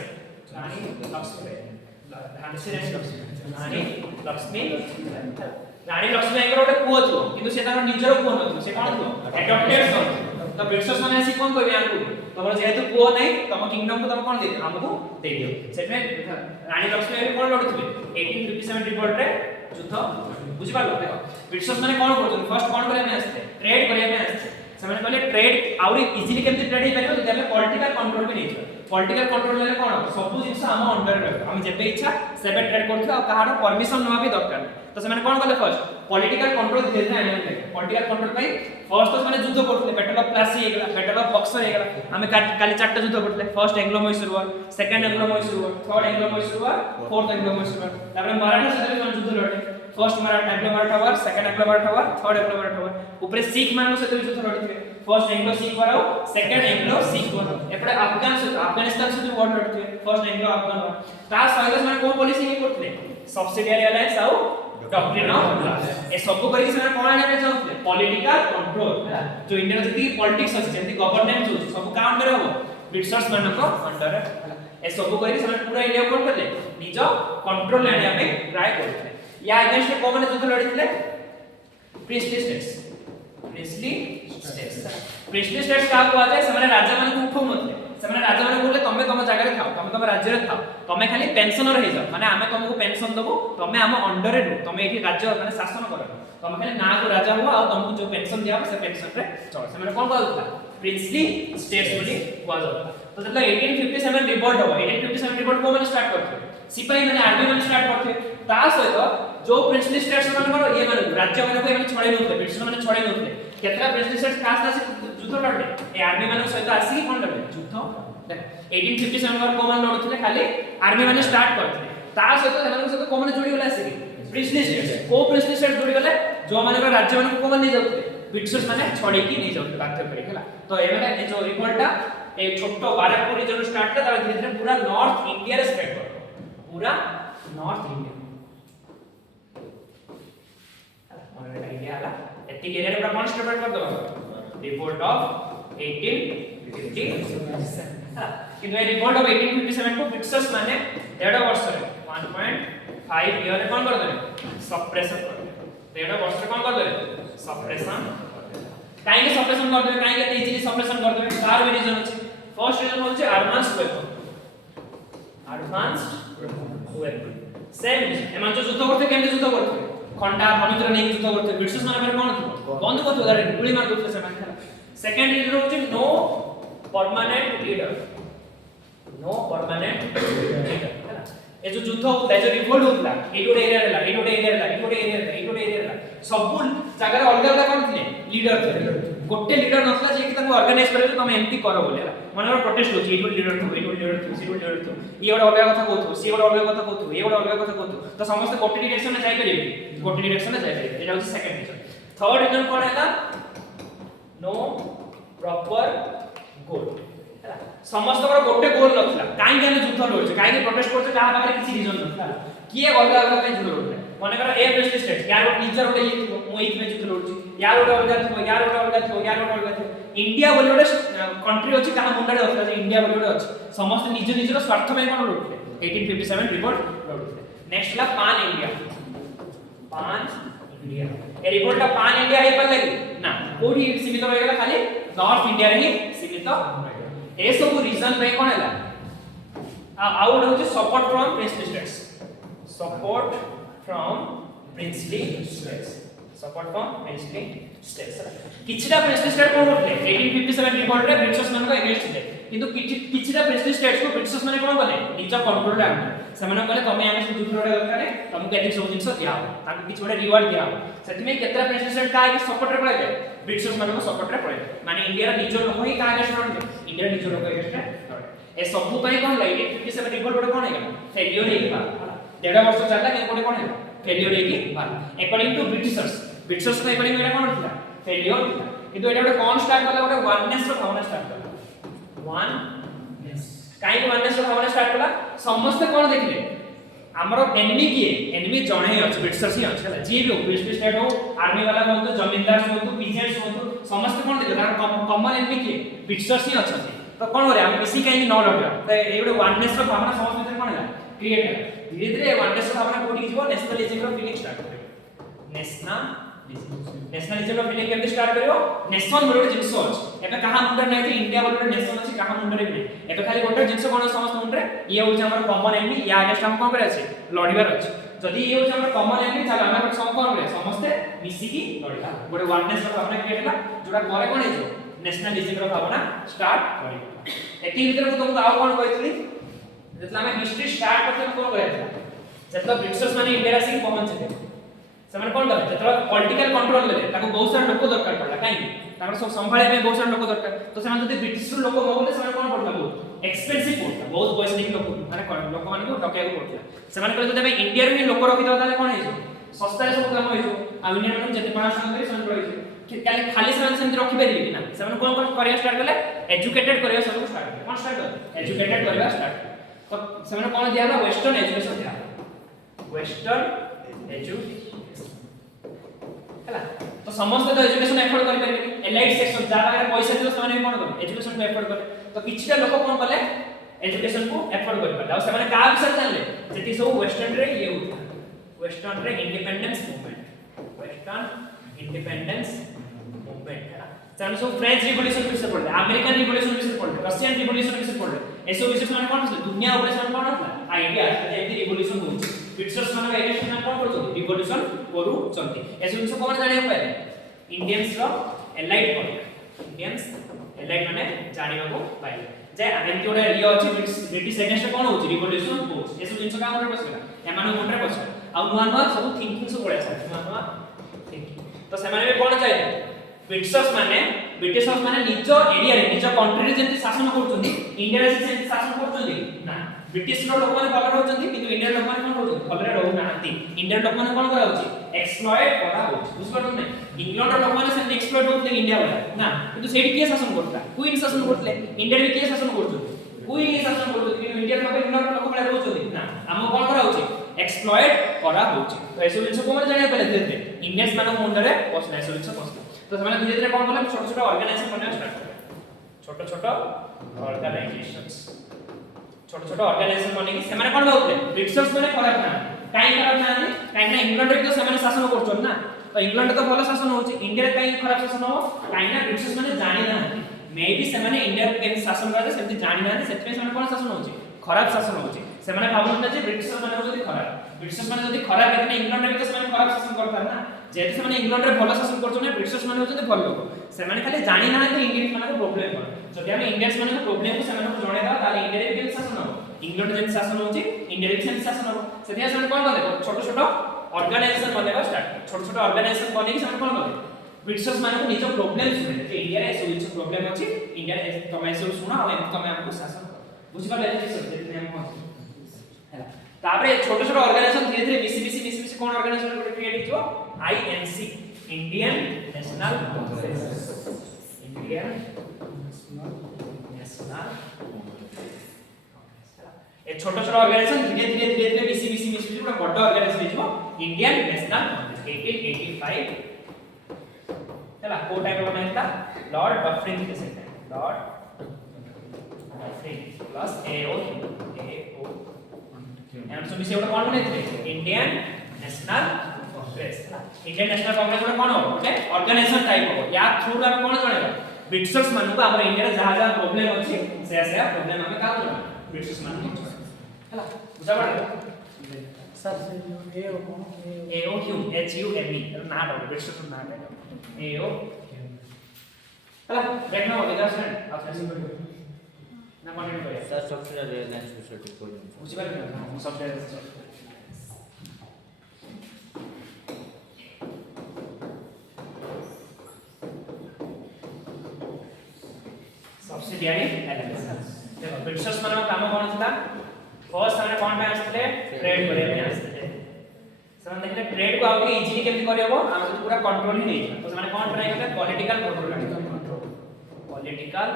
रानी लक्ष्मी एकर गोटे पुओ थियो किंतु से तार निजर पुओ नथियो से कोन थियो एडॉप्टेड सन तो ब्रिटिशर्स माने आसी कोन कहबे आंकु तमर जेहेतु पुओ नै तम किंगडम को तम कोन दे हमको दे दियो सेमे रानी लक्ष्मी एकर कोन लडुथिबे 1857 रिवोल्ट रे युद्ध बुझि पालो देखो ब्रिटिशर्स माने कोन करथुन फर्स्ट कोन करे में आस्ते ट्रेड करे में आस्ते ସେମାନେ कहले ट्रेड आउरी इजीली केमति ट्रेड हे परिबो जदि हम पॉलिटिकल कंट्रोल में नहीं पॉलिटिकल कंट्रोल ले कोन सब जिंस हम अंडर रहबो हम जेबे इच्छा सेबे ट्रेड करथु आ कहारो परमिशन नवा भी दरकार तो ସେମାନେ कोन कहले फर्स्ट पॉलिटिकल कंट्रोल धीरे धीरे आने लगे पॉलिटिकल कंट्रोल पई फर्स्ट तो ସେମାନେ युद्ध करथले बैटल ऑफ प्लासी हेगला बैटल ऑफ बक्सर हेगला हम काली चारटा युद्ध करथले first Anglo Mysore war second Anglo Mysore war third Anglo Mysore war fourth Anglo Mysore war तापर मराठा सहित कोन युद्ध लड़े first Anglo Maratha war second Anglo Maratha war third Anglo Maratha war ऊपर सिख मानन सहित युद्ध लड़े first Anglo Sikh war second Anglo Sikh war एपडे अफगानिस्तान से वॉर लड़ते फर्स्ट एंग्लो अफगान वॉर ता सहित माने कोन पॉलिसी हे करथले सब्सिडियरी अलायंस आउ डॉक्ट्रिन ऑफ लाप्स ए सब करी से कोन आने चाहते पॉलिटिकल कंट्रोल जो इंडिया जति पॉलिटिक्स अछि जति गवर्नेंस होछि सब का अंडर हो ब्रिटिशर्स मान को अंडर ए सब करी से पूरा इंडिया कोन करले निज कंट्रोल लेने हमें ट्राई करथले या अगेंस्ट को माने युद्ध लड़ितले प्रिंसली स्टेट्स का को आते से माने राजा मान को उठौ नथले से माने राजा मान बोले तमे तम जगह रे खाओ तमे तम राज्य रे खाओ तमे खाली पेंशनर हे जाओ माने हमें तुमको पेंशन दबो तमे हम अंडर रे नु तमे एठी राज्य माने शासन करो तमे खाली ना को राजा हो आ तुमको जो पेंशन दिया से पेंशन रे चल से माने कोन कहउता प्रिंसली स्टेट्स बोली को जाता तो मतलब 1857 रिवोल्ट हो 1857 रिवोल्ट को माने स्टार्ट करथे सिपाही माने आर्मी माने स्टार्ट करथे ता सहित जो प्रिंसली स्टेट्स माने करो ये माने राज्य माने को माने छड़े नथले ब्रिटिश माने छड़े नथले केतरा प्रिंसली स्टेट्स खास से युद्ध लड़ले ए आर्मी माने सहित आसी कोन लड़ले युद्ध देख 1857 में को माने लड़थले खाली आर्मी माने स्टार्ट करथे ता सहित सेमान सहित को माने जोड़ी गला आसी प्रिंसली स्टेट्स को प्रिंसली स्टेट्स जोड़ी गले जो माने राज्य माने को माने जाउथले ब्रिटिशर्स माने छड़े की नहीं जाउथले बाध्य करे हला तो ए माने जो रिवोल्टटा ए छोटो बारकपुर रीजन स्टार्ट था धीरे धीरे पूरा नॉर्थ इंडिया रे स्प्रेड कर पूरा नॉर्थ इंडिया हमारा इंडिया हला एति एरिया रे पूरा कौन स्प्रेड कर दो रिवोल्ट ऑफ 1857 किंतु ए रिवोल्ट ऑफ 1857 को ब्रिटिशर्स माने 1.5 वर्ष रे 1.5 ईयर रे कौन कर देले सप्रेशन कर देले 1.5 वर्ष रे कौन कर देले सप्रेशन काहे के सप्रेशन कर देबे काहे के इजीली सप्रेशन कर देबे चार रीजन अछि फर्स्ट रीजन होचे एडवांस्ड वेपन सेम एमान जो युद्ध करते केमते युद्ध करते खंडा समुद्र नहीं युद्ध करते ब्रिटिश माने कोन थियो बंदूक थियो गाड़ी गुली मार दउथले से माने सेकंड रीजन होचे नो परमानेंट लीडर ए जो युद्ध होता जो रिवोल्ट होता एडोड एरिया ला एडोड एरिया ला एडोड एरिया ला एडोड एरिया ला सब जगह रे अलग अलग कोन थिले लीडर थे गोटे लीडर नथला जे कि ताको ऑर्गेनाइज करे तुम एमपी करो बोले माने प्रोटेस्ट होची एटो लीडर थो एटो लीडर थो सीटो लीडर थो ये गोटे अलग कथा कहथो सी गोटे अलग कथा कहथो ये गोटे अलग कथा कहथो तो समस्त गोटे डायरेक्शन में जाई परिबे गोटे डायरेक्शन में जाई परिबे एटा होची सेकंड रीजन थर्ड रीजन कोन हैला नो प्रॉपर गोल हैला समस्त को गोटे गोल नथला काई के युद्ध लड़छे काई के प्रोटेस्ट करछे जहा पाखरे किछि रीजन नथला किए अलग अलग पे युद्ध लड़छे माने कर ए बेस्ट स्टेट यार निजर गोटे ये मो एथ में युद्ध लड़छी यार गोटे अलग थो यार गोटे अलग थो यार गोटे अलग थो इंडिया बोली गोटे कंट्री अछि कहा मुंडा अथला जे इंडिया बोली गोटे अछि समस्त निज निजर स्वार्थ में कोन लड़छे 1857 रिपोर्ट लड़छे नेक्स्ट ला पान इंडिया ए रिपोर्ट टा पान इंडिया हे पर लगी ना कोठी सीमित रह गेला खाली नॉर्थ इंडिया रे ही सीमित ए सब रीजन पे कोन हैला आउ होचे support from princely states support from princely states support from princely states किछटा प्रिंसली स्टेट कोन होतले 1857 रिपोर्ट रे ब्रिटिश मान को अगेंस्ट थे किंतु किछटा प्रिंसली स्टेट्स को ब्रिटिश माने कोन कले निज कंट्रोल रे आने सेमाने कले तमे आमे से जुट रे दरकार तुमको एथिक सब जिंस दिया हो ताकि किछ गोटे रिवार्ड दिया हो सेति में केतरा प्रिंसली स्टेट का के सपोर्ट रे पड़े ब्रिटिश मान को सपोर्ट रे पड़े माने इंडिया रा निज लोक ही का के स्टूडेंट इंडिया निज लोक अगेंस्ट ए सब पई कोन लाइक 1857 रिपोर्ट गोटे कोन है फेलियर हे बा 1.5 वर्ष चलला के गोटे कोन है फेलियर हे बा अकॉर्डिंग टू ब्रिटिशर्स का अकॉर्डिंग एटा कोन थिला फेलियर थिला किंतु एटा गोटे कोन स्टार्ट करला गोटे वननेस रो भावना स्टार्ट करला वननेस काई वननेस रो भावना स्टार्ट करला समस्त कोन देखले हमरो एनिमी किए एनिमी जणे अछि ब्रिटिशर्स ही अछि जी भी ब्रिटिश स्टेट हो आर्मी वाला हो जमींदार हो पीजेंट्स हो समस्त कोन देखले कॉमन एनिमी किए ब्रिटिशर्स ही अछि तो कोन करे हम किसी काई न लड़बा तो ए गोटे वननेस रो भावना समस्त भीतर कोन हैला क्रिएट हैला धीरे धीरे वननेस रो भावना कोठी जीवो नेशनलिज्म रो फीलिंग स्टार्ट करे नेशनलिज्म रो फीलिंग केमते स्टार्ट करियो नेशन बोले जिंस अछि एबे कहा मुंडर नै जे इंडिया बोले नेशन अछि कहा मुंडर नै एबे खाली गोटे जिंस कोन समस्त मुंडरे ये होछ हमर कॉमन एनिमी या अगेंस्ट हम कोन करे अछि लड़िबार अछि जदी ये होछ हमर कॉमन एनिमी चला हम सम कोन करे समस्त मिसी की लड़िला गोटे वननेस रो भावना क्रिएट हैला जोटा करे कोन हेजो नेशनलिज्म रो भावना स्टार्ट करियो एति भीतर को तुमको आउ कोन कहैतली जेतला हम हिस्ट्री स्टार्ट करते कोन कहैतला जेतला ब्रिटिशर्स माने इंडिया सिंह पहुंचले ସେମାନେ कोन करे जेतला पॉलिटिकल कंट्रोल लेले ताको बहुत सारा लोक दरकार पड़ला काई ताकर सब संभाळे में बहुत सारा लोक दरकार तो ସେମାନେ जदी ब्रिटिश लोक होले ସେମାନେ कोन पड़ला बहुत एक्सपेंसिव पड़ला बहुत पैसा नहीं लोक माने लोक माने को टके को पड़ला ସେମାନେ कहले जदी हम इंडिया रे ही लोक रखि दो ताले कोन हेजो सस्ता रे सब काम हेजो आ इंडिया में जति 500 करे ସେମାନେ पड़ै खाली ସେମାନେ सेमति रखि परिबे कि ना ସେମାନେ कोन करिया स्टार्ट करले एजुकेटेड करिया सब स्टार्ट कोन स्टार्ट कर एजुकेटेड करिया स्टार्ट तो ସେମାନେ कोन दिया वेस्टर्न एजुकेशन दिया वेस्टर्न एजुकेशन हला तो समस्त तो एजुकेशन एफोर्ड करि परिबे एलाइट सेक्शन जा पारे पैसा दियो ସେମାନେ कोन करे एजुकेशन को एफोर्ड करे तो किछटा लोक कोन कले एजुकेशन को एफोर्ड करि पाले आ ସେମାନେ का विषय जानले जेति सब वेस्टर्न रे ये होता वेस्टर्न रे इंडिपेंडेंस मूवमेंट है ସେମାନେ सब फ्रेंच रिवॉल्यूशन विषय पढ़ले अमेरिकन रिवॉल्यूशन विषय पढ़ले रशियन रिवॉल्यूशन विषय पढ़ले एसो विषय ସେମାନେ कोन पढ़ले दुनिया ऊपर ସେମାନେ कोन हला आईडिया जे एति रिवॉल्यूशन होउची ब्रिटिशर्स माने एगेंस्ट में कोन करछो रिवॉल्यूशन करू चंती एसो विषय कोन जानियो पाले इंडियंस रो एलाइट कोन इंडियंस एलाइट माने जानिबा को पाइले जे एमति ओडे रियो अछि ब्रिटिश एगेंस्ट कोन होउची रिवॉल्यूशन होउची एसो जिंस का मोटर बसला एमाने मोटर बसला आ नुवा नुवा सब थिंकिंग सब पळे छै नुवा थिंकिंग तो सेमाने भी कोन चाहि ब्रिटिशर्स माने निज एरिया रे निज कंट्री रे जेंति शासन करछोंती इंडिया रे जेंति शासन करछोंती ना ब्रिटिश रो लोक माने भले रहउछंती किंतु इंडियन लोक माने कोन रहउछंती भले रहउ नांती इंडियन लोक माने कोन कराउछि एक्सप्लॉइट करा होछि बुझबो नै इंग्लैंड रो लोक माने से एक्सप्लॉइट होतले इंडिया वाला ना किंतु सेठी के शासन करता क्वीन शासन करतले इंडिया रे के शासन करछोंती क्वीन शासन करछोंती किंतु इंडिया लोक इंग्लैंड रो लोक भले रहउछंती ना हम कोन कराउछि एक्सप्लॉइट करा होछि तो एसो जिंस को माने जानिया पहिले धीरे इंडियंस माने मुंडरे पसना एसो जिंस पसना तो ସେମାନେ धीरे धीरे कोन कले छोट छोट ऑर्गेनाइजेशन बनेना स्टार्ट करे छोट छोट ऑर्गेनाइजेशन बने कि ସେମାନେ कोन होतले ब्रिटिशर्स माने खराब ना काई खराब ना काई ना इंग्लैंड रे तो ସେମାନେ शासन करछन ना तो इंग्लैंड तो भलो शासन होछि इंडिया रे काई खराब शासन हो काई ना ब्रिटिशर्स माने जानि ना मे बी ସେମାନେ इंडिया रे केन शासन करे सेति जानि ना सेति में ସେମାନେ कोन शासन होछि खराब शासन होछि ସେମାନେ भाबुन जे ब्रिटिशर्स माने होछि खराब ब्रिटिशर्स माने जदी खराब हेतने इंग्लैंड रे तो ସେମାନେ खराब शासन करता ना जेते ସେମାନେ इंग्लैंड रे भलो शासन करछन ब्रिटिशर्स माने होछन भलो लोक ସେମାନେ खाली जानि ना कि इंडियन माने प्रॉब्लम कोन जदी हम इंडियंस माने प्रॉब्लम को ସେମାନେ जणे दा ताले इंडिया रे केन शासन हो इंग्लैंड रे शासन होछि इंडिया रे केन शासन हो सेति ସେମାନେ कोन कले छोट छोट ऑर्गेनाइजेशन बनेबा स्टार्ट छोट छोट ऑर्गेनाइजेशन बने कि ସେମାନେ कोन कले ब्रिटिशर्स माने को निज प्रॉब्लम सुने जे इंडिया रे सब किछ प्रॉब्लम अछि इंडिया रे तमे सब सुना आ तमे हमको शासन कर बुझि पाले जे सब जे हम कोन हैला तापरे छोट छोट ऑर्गेनाइजेशन धीरे धीरे मिसी कोन ऑर्गेनाइजेशन क्रिएट हिजो INC Indian National Congress Indian National ए छोट छोट ऑर्गेनाइजेशन धीरे धीरे मिसी पूरा बड़ ऑर्गेनाइजेशन हिजो इंडियन नेशनल कांग्रेस 1885 चला को टाइप का बनाया था लॉर्ड डफरिन के set Lord Dufferin plus AO and so मिसे कौन बने थे Indian National Congress Indian National Congress में कौन हो ओके ऑर्गेनाइजेशन टाइप हो या थ्रू रे कौन जणेगा ब्रिटिशर्स मान को हमर इंडिया रे जहां जहां प्रॉब्लम अछि से प्रॉब्लम हमें का जणा ब्रिटिशर्स मान को हला बुझा पड़े सर से ए ओ कौन AO Q H U M E ना डो ब्रिटिशर्स ना डो एओ हला ब्रेक ना हो इधर से आप ऐसे ना कंटिन्यू करिए सर सॉफ्टवेयर रिलायंस विषय को बुझी पारे ना सॉफ्टवेयर सब्सिडियरी एलिमेंट्स देखो ब्रिटिशर्स माने काम कोन था फर्स्ट हमने कोन पे आस्ते ट्रेड करे में आस्ते समान देखले ट्रेड को आउके इजीली केमति करबो हम तो पूरा कंट्रोल ही नहीं तो माने कोन ट्राई करते political control political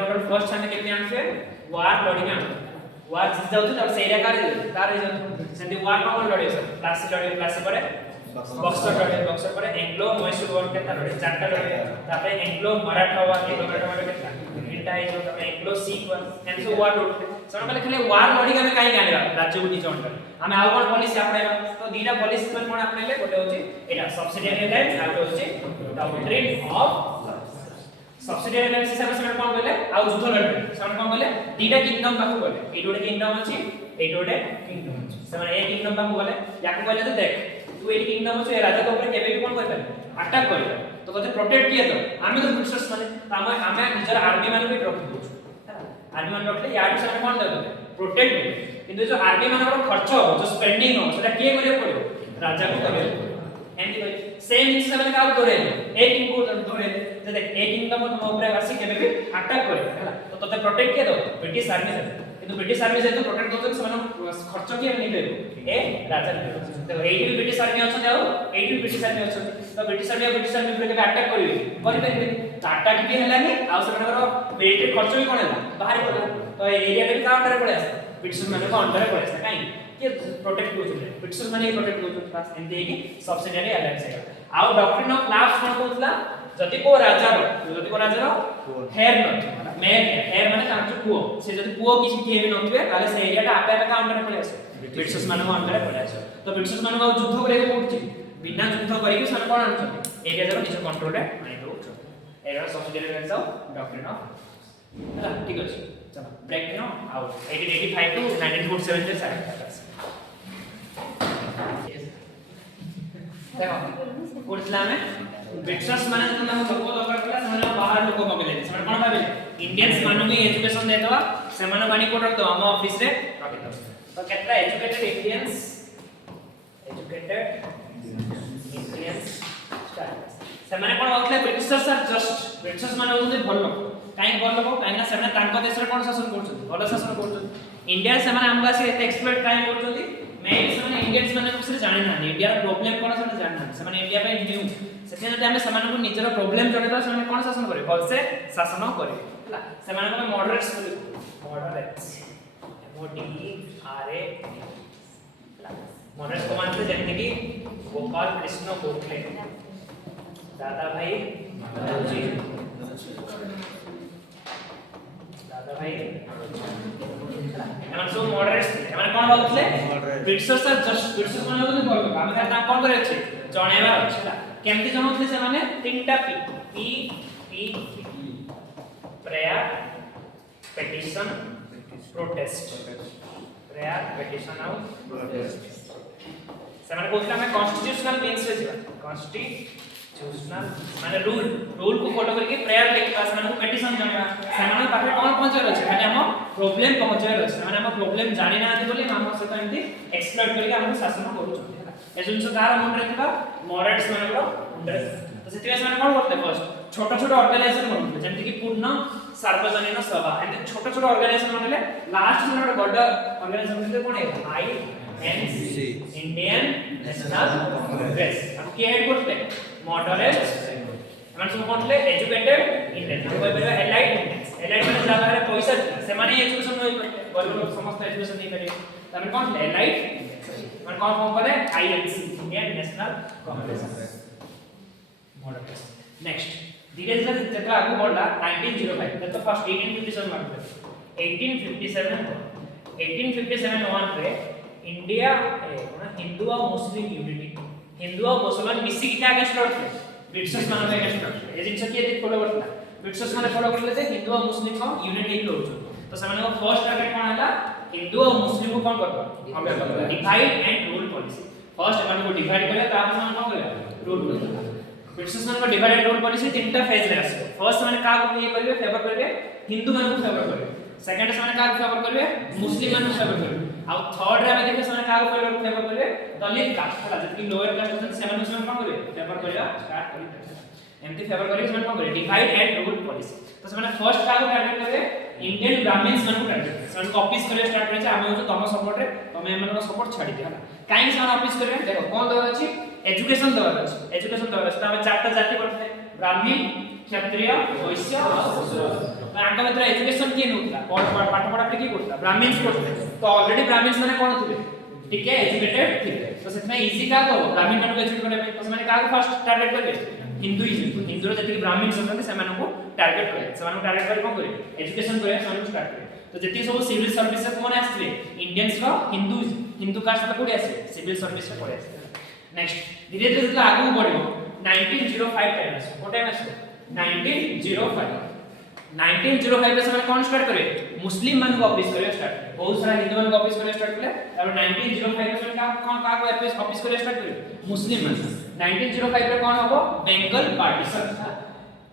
control first हमें केमति आनसे वार लड़िंग आन वार जिस जाउ तो से एरिया कार सेंती वार कोन लड़े सर प्लासी परे बक्सर परे एंग्लो मैसूर वॉर केता लड़े चारटा लड़े तापरे एंग्लो मराठा वार केता इनटा है जो तमे एंग्लो सिख वार एंसो वार लड़ते सण माने खाली वार लड़िंग हमें काई गानिबा राज्य को निचोन कर हमें आउ कोन पॉलिसी अपनाइबा तो दीटा पॉलिसी में कोन अपनाइले गोटे होची एटा सब्सिडियरी लाइन आ होची डॉक्ट्रिन ऑफ सब्सिडियरी लाइन से समय कोन कहले आउ युद्ध लड़ते सण कोन कहले दीटा किंगडम पाखु गले एइ गोटे किंगडम अछि एइ गोटे किंगडम अछि समान ए किंगडम पाखु गले याको कहले तो देख तू एइ किंगडम अछि राजा के ऊपर केबे भी कोन कर पारे अटैक करियो तो कहते प्रोटेक्ट किए तो आमे तो ब्रिटिशर्स माने आमे निजर आर्मी माने भी रखि दो आर्मी मान रखले यार से कोन देबे प्रोटेक्ट किंतु जो आर्मी मानकर खर्च हो जो स्पेंडिंग हो सेटा किए करियो पड़ियो राजा को करियो एंडी कोइ सेम हिसाब से का दोरे एक किंग को दोरे जे देख एक किंगडम तो ऊपर आसी केबे भी अटैक करे हैला तो तते प्रोटेक्ट किए दो ब्रिटिश आर्मी से किंतु ब्रिटिश आर्मी से तो प्रोटेक्ट दो से माने खर्च किए नहीं देबो ए राजा देखो एडी भी ब्रिटिश आर्मी अछन जाओ एडी भी ब्रिटिश आर्मी अछन तो ब्रिटिश आर्मी ऊपर केबे अटैक करिवे करि परिबे तो अटैक भी हेलानी आ सेकर मिलिटरी खर्च भी कोन हैला बाहर पडला तो एरिया पे का अंडर पड़े आसे ब्रिटिश माने को अंडर पड़े आसे काई के प्रोटेक्ट होचले ब्रिटिश माने प्रोटेक्ट होचले पास एंते की सब्सिडियरी अलायंस है आउ डॉक्ट्रिन ऑफ लास्ट कोन कहतला जति को राजा हेयर न मेन हेयर माने तांचो पुओ से जति पुओ किछि केबे नथिबे ताले से एरियाटा आपे आपे का अंडर पड़े आसे ब्रिटिश माने को अंडर पड़े आसे तो ब्रिटिश माने को युद्ध करे पड़छि बिना युद्ध करिके सन कोन आनछन एरिया जरो निज कंट्रोल रे माने दो era subsidiary alliance doctrine of हला ठीक अछि चलो ब्रेक नो आउट 1885 टू 1947 से स्टार्ट देखो कोर्सला में ब्रिटिशर्स माने तो हम लोग दरकार कला से बाहर लोग मगले से कोन भाबे इंडियंस मानु भी एजुकेशन देतवा से मानु बानी कोड रखतो हम ऑफिस रे रखि दो तो केतरा एजुकेटेड इंडियंस से माने कोन होतले ब्रिटिशर्स आर जस्ट ब्रिटिशर्स माने होते भलो काई भलो काई ना से तांको देश रे कोन शासन करछन भलो शासन करछन इंडिया से माने हमका से एक्सप्लोइट काई करछन मेन से माने इंडियंस माने कुछ जाने ना इंडिया रा प्रॉब्लम कोन से जाने ना से माने इंडिया पे न्यू सेते जते हम समान को निजर प्रॉब्लम जणेबा से माने कोन शासन करे भल से शासन करे हला से माने को मॉडरेट्स बोली मॉडरेट्स MODRA मॉडरेट्स को मानते जैसे कि गोपाल कृष्ण गोखले दादा भाई एमन सो मॉडरेट्स एमन कोन होतले ब्रिटिशर्स आर जस्ट ब्रिटिशर्स माने होतले बोल हम ता कोन करे अछि जणेबा अछि केमति जणोतले से माने तीनटा P prayer petition protest prayer petition और प्रोटेस्ट से माने कोथला में कॉन्स्टिट्यूशनल मींस रे जिवा कॉन्स्टिट्यूशनल माने रूल को फॉलो करके प्रेयर लिख पास माने पेटिशन जणवा से माने पाखे कोन पहुंचर अछि खाली हम प्रॉब्लम पहुंचर अछि माने हम प्रॉब्लम जानि ना आथि बोली हम से तो एंती एक्सप्लोइट करके हम शासन करू छ ए जिंस कार मुंड रे थिबा मॉडरेट्स मानकर मुंड रे तो सेतिबे से माने कोन करते फर्स्ट छोटा छोटा ऑर्गेनाइजेशन बनते जेंति कि पूर्ण सार्वजनिक सभा एंड छोटा छोटा ऑर्गेनाइजेशन बनले लास्ट में ଗୋଟେ बड़ ऑर्गेनाइजेशन बनते कोन है आईएनसी इंडियन नेशनल कांग्रेस अब के हेड करते मॉडरेट्स एमन सब कोनले एजुकेटेड इंडियन हम कहबे एलाइट इंडियंस एलाइट माने जागा रे पैसा से माने एजुकेशन होई गरीब लोग समस्त एजुकेशन नहीं करे तमे कोन एलाइट माने कोन फॉर्म करे INC Indian National Congress moderates next धीरे धीरे जतरा आगु बढ़ला 1905 दैट फर्स्ट 1857 मार्क 1857 वन रे इंडिया हिंदू और मुस्लिम यूनिटी हिंदू और मुसलमान मिसी किटा अगेंस्ट लड़ते ब्रिटिशर्स मान अगेंस्ट लड़ते ए जिंस किए फॉलो करता ब्रिटिशर्स मान फॉलो करले जे हिंदू और मुस्लिम को यूनिटी लड़छ तो ସେମାନେ फर्स्ट टारगेट कोन हला हिंदू और मुस्लिम को कोन करबा divide and rule policy first एमान को डिवाइड करे तापर मान कोन करे रूल करबा ब्रिटिशर्स मान को डिवाइड एंड रूल पॉलिसी तीनटा फेज रे आसे फर्स्ट माने का को ये करबे फेवर करबे हिंदू मान को फेवर करबे सेकंड माने का को फेवर करबे मुस्लिम मान को फेवर करबे आ थर्ड रे हमें देखे माने का को फेवर करबे दलित कास्ट वाला जति लोअर कास्ट होतन से माने कोन करबे फेवर करबा स्टार्ट करी एमती फेवर करी से माने कोन करे डिवाइड एंड रूल पॉलिसी तो से माने फर्स्ट का को टारगेट करबे इंडियन ब्राह्मण्स मान को टारगेट से माने ऑफिस करे स्टार्ट करे हम जो तम सपोर्ट रे तमे मन को सपोर्ट छाडी दिया काई से माने ऑफिस करे देखो कोन दवर अछि एजुकेशन दवर अछि एजुकेशन दवर अछि तमे चारटा जाति पड़ते ब्राह्मण क्षत्रिय वैश्य और शूद्र आंका मित्र एजुकेशन के नउतला पाठ पढ़ा पे की करता ब्राह्मण्स करते तो ऑलरेडी ब्राह्मण्स माने कोन थिले ठीक है एजुकेटेड थिले तो सेतना इजी का को ब्राह्मण मान को एजुकेट करे तो माने का फर्स्ट टारगेट करबे हिंदुइज्म हिंदू रे जति ब्राह्मण सब से माने को टारगेट करे से माने टारगेट करे कोन करे एजुकेशन करे से माने स्टार्ट करे तो जति सब सिविल सर्विस से कोन आस्ते इंडियंस रो हिंदू कास्ट को कोडी आसे सिविल सर्विस से कोडी आसे नेक्स्ट धीरे धीरे आगु बढ़ियो 1905 टाइम आसे को टाइम आसे 1905 से माने कोन स्टार्ट करे मुस्लिम मान को ऑफिस करे स्टार्ट बहुत सारा हिंदू मान को ऑफिस करे स्टार्ट करे और 1905 से का कोन का को ऑफिस करे स्टार्ट करे मुस्लिम मान 1905 रे कोन होबो बेंगल पार्टीशन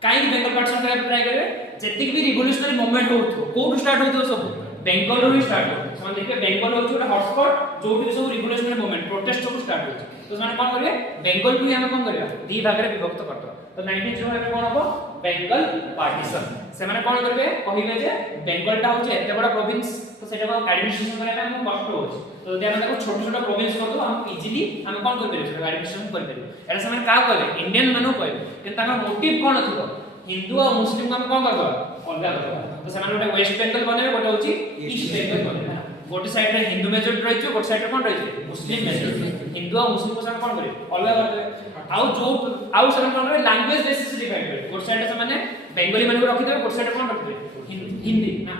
काई बेंगल पार्टीशन करे ट्राई करे जेतिक भी रिवोल्यूशनरी मूवमेंट होतो कोड स्टार्ट होतो सब बेंगल रो स्टार्ट होतो समान देखिए बेंगल होतो ଗୋଟେ हॉटस्पॉट जो भी सब रिवोल्यूशनरी मूवमेंट प्रोटेस्ट सब स्टार्ट होतो तो समान कोन करिवे बेंगल को हम कोन करिया दी भाग रे विभक्त करतो तो 1905 रे कोन होबो बेंगल पार्टीशन से माने कोन करबे कहिबे जे बेंगल टा होचे एते बड़ा प्रोविंस तो सेटा को एडमिनिस्ट्रेशन करबा हम कष्ट होचे तो यदि हम ताको छोटा छोटा प्रोविंस कर दो हम इजीली हम कोन कर परिबे एडमिनिस्ट्रेशन कर परिबे एटा से माने का कहबे इंडियन मानो कहबे कि ताका मोटिव कोन थिबो हिंदू और मुस्लिम को हम कोन करबो अलगा करबो तो से माने गोटे वेस्ट बेंगल बनेबे गोटे होची ईस्ट बेंगल बनेबे गोटे साइड रे हिंदू मेजॉरिटी रहिछ गोटे साइड रे कोन रहिछ मुस्लिम मेजॉरिटी हिंदू और मुस्लिम को कोन करे अलगा करबे आउ जो आउ से कोन करे लैंग्वेज बेसिस डिवाइड करे गोटे साइड से माने बेंगली माने रखि देबे गोटे साइड कोन रखि देबे हिंदी ना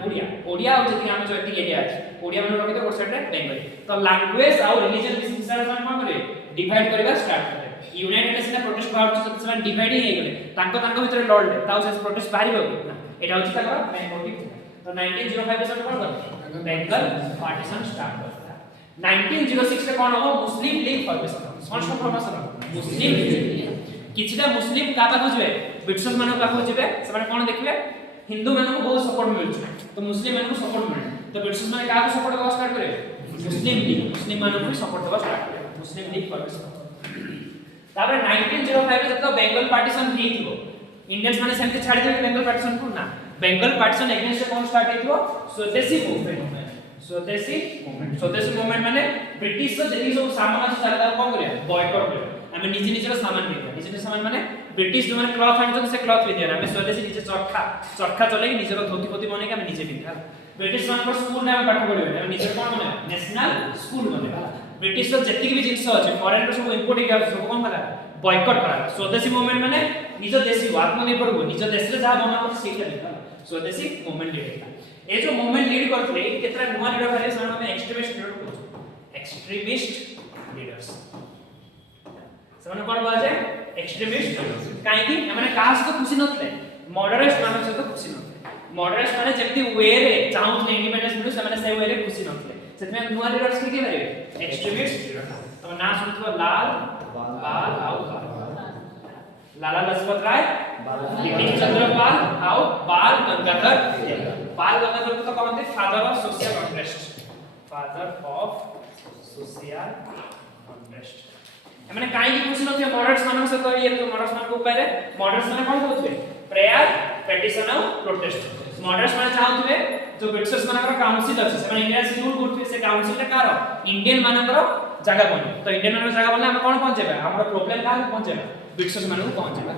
ओडिया और जति हम जो एति एरिया अछि ओडिया माने रखि देबे गोटे साइड रे बेंगली तो लैंग्वेज और रिलीजन बेसिस से कोन करे डिवाइड करबा स्टार्ट करे यूनाइटेड नेशन प्रोटेस्ट बाहर छ से डिवाइड हे गेले तांको भीतर लड़ले ताउ से प्रोटेस्ट बाहरी हो ना एटा होची ताकर मेन मोटिव तो 1905 से कोन कर बेंगल पार्टीशन स्टार्ट करता 1906 से कोन हो मुस्लिम लीग फॉर्मेशन संस्था फॉर्मेशन मुस्लिम लीग किछटा मुस्लिम का पाखो जबे ब्रिटिशर्स माने पाखो जबे से माने कोन देखबे हिंदू माने को बहुत सपोर्ट मिलछ तो मुस्लिम माने को सपोर्ट मिले तो ब्रिटिशर्स माने का सपोर्ट करबा स्टार्ट करे मुस्लिम माने को सपोर्ट करबा स्टार्ट करे मुस्लिम लीग फॉर्मेशन तापर 1905 रे जतो बेंगल पार्टीशन ही थियो इंडियंस माने सेमते छाडी दे बेंगल पार्टीशन को ना बेंगल पार्टीशन अगेंस्ट कोन स्टार्ट हेतो स्वदेशी मूवमेंट माने ब्रिटिश से जति सब सामान আছে তারা কোন করে বয়কট করে আমি নিজে নিজের সামান কিনবা নিজের সামান মানে ব্রিটিশ जो माने क्लॉथ आनी से क्लॉथ ले दिया আমি स्वदेशी নিজে चरखा चले নিজের धोती पोती बने के আমি নিজে पिनबा ब्रिटिश मान स्कूल में पाठ पढिबे আমি নিজে कोन बने नेशनल स्कूल बने ब्रिटिश तो जति भी जिंस আছে फॉरेन रो सब इंपोर्ट के सब कोन करा बॉयकट करा स्वदेशी मूवमेंट माने निज देशी आत्मनिर्भर हो निज देश रे जा बना सीखले निकला स्वदेशी मूवमेंट लीड ए जो मूवमेंट लीड करथले केतरा नुवा लीडर भाले सारा में एक्सट्रीमिस्ट लीडर को एक्सट्रीमिस्ट लीडर्स समान कोन बाजे एक्सट्रीमिस्ट काहे कि माने कास तो खुशी नथले मॉडरेट्स माने से तो खुशी नथले मॉडरेट्स माने जेति वे रे चाहूथले इंडिपेंडेंस मिलु से माने से वे रे खुशी नथले सेतमे नुवा लीडर्स के बारे एक्सट्रीमिस्ट तो ना सुनथबो लाल बाल आउ लाला लजपत राय बिपिन चंद्र पाल आउ बाल गंगाधर तो कहते father of social contrast father of social unrest एमाने काई की खुशी नथियो मॉडरेट्स मानक से तो ये तो मॉडरेट्स मानक ऊपर मॉडरेट्स माने कोन कहउथबे प्रेयर पेटिशन और प्रोटेस्ट मॉडरेट्स माने चाहउथबे जो ब्रिटिशर्स मानकर काउंसिल अछि से माने इंडिया से रूल करथबे से काउंसिल रे कार इंडियन मानकर जगह बने तो इंडियन मानकर जगह बनले हम कोन पहुंचेबा हमर प्रॉब्लम का पहुंचेबा ब्रिटिशर्स मानकर पहुंचेबा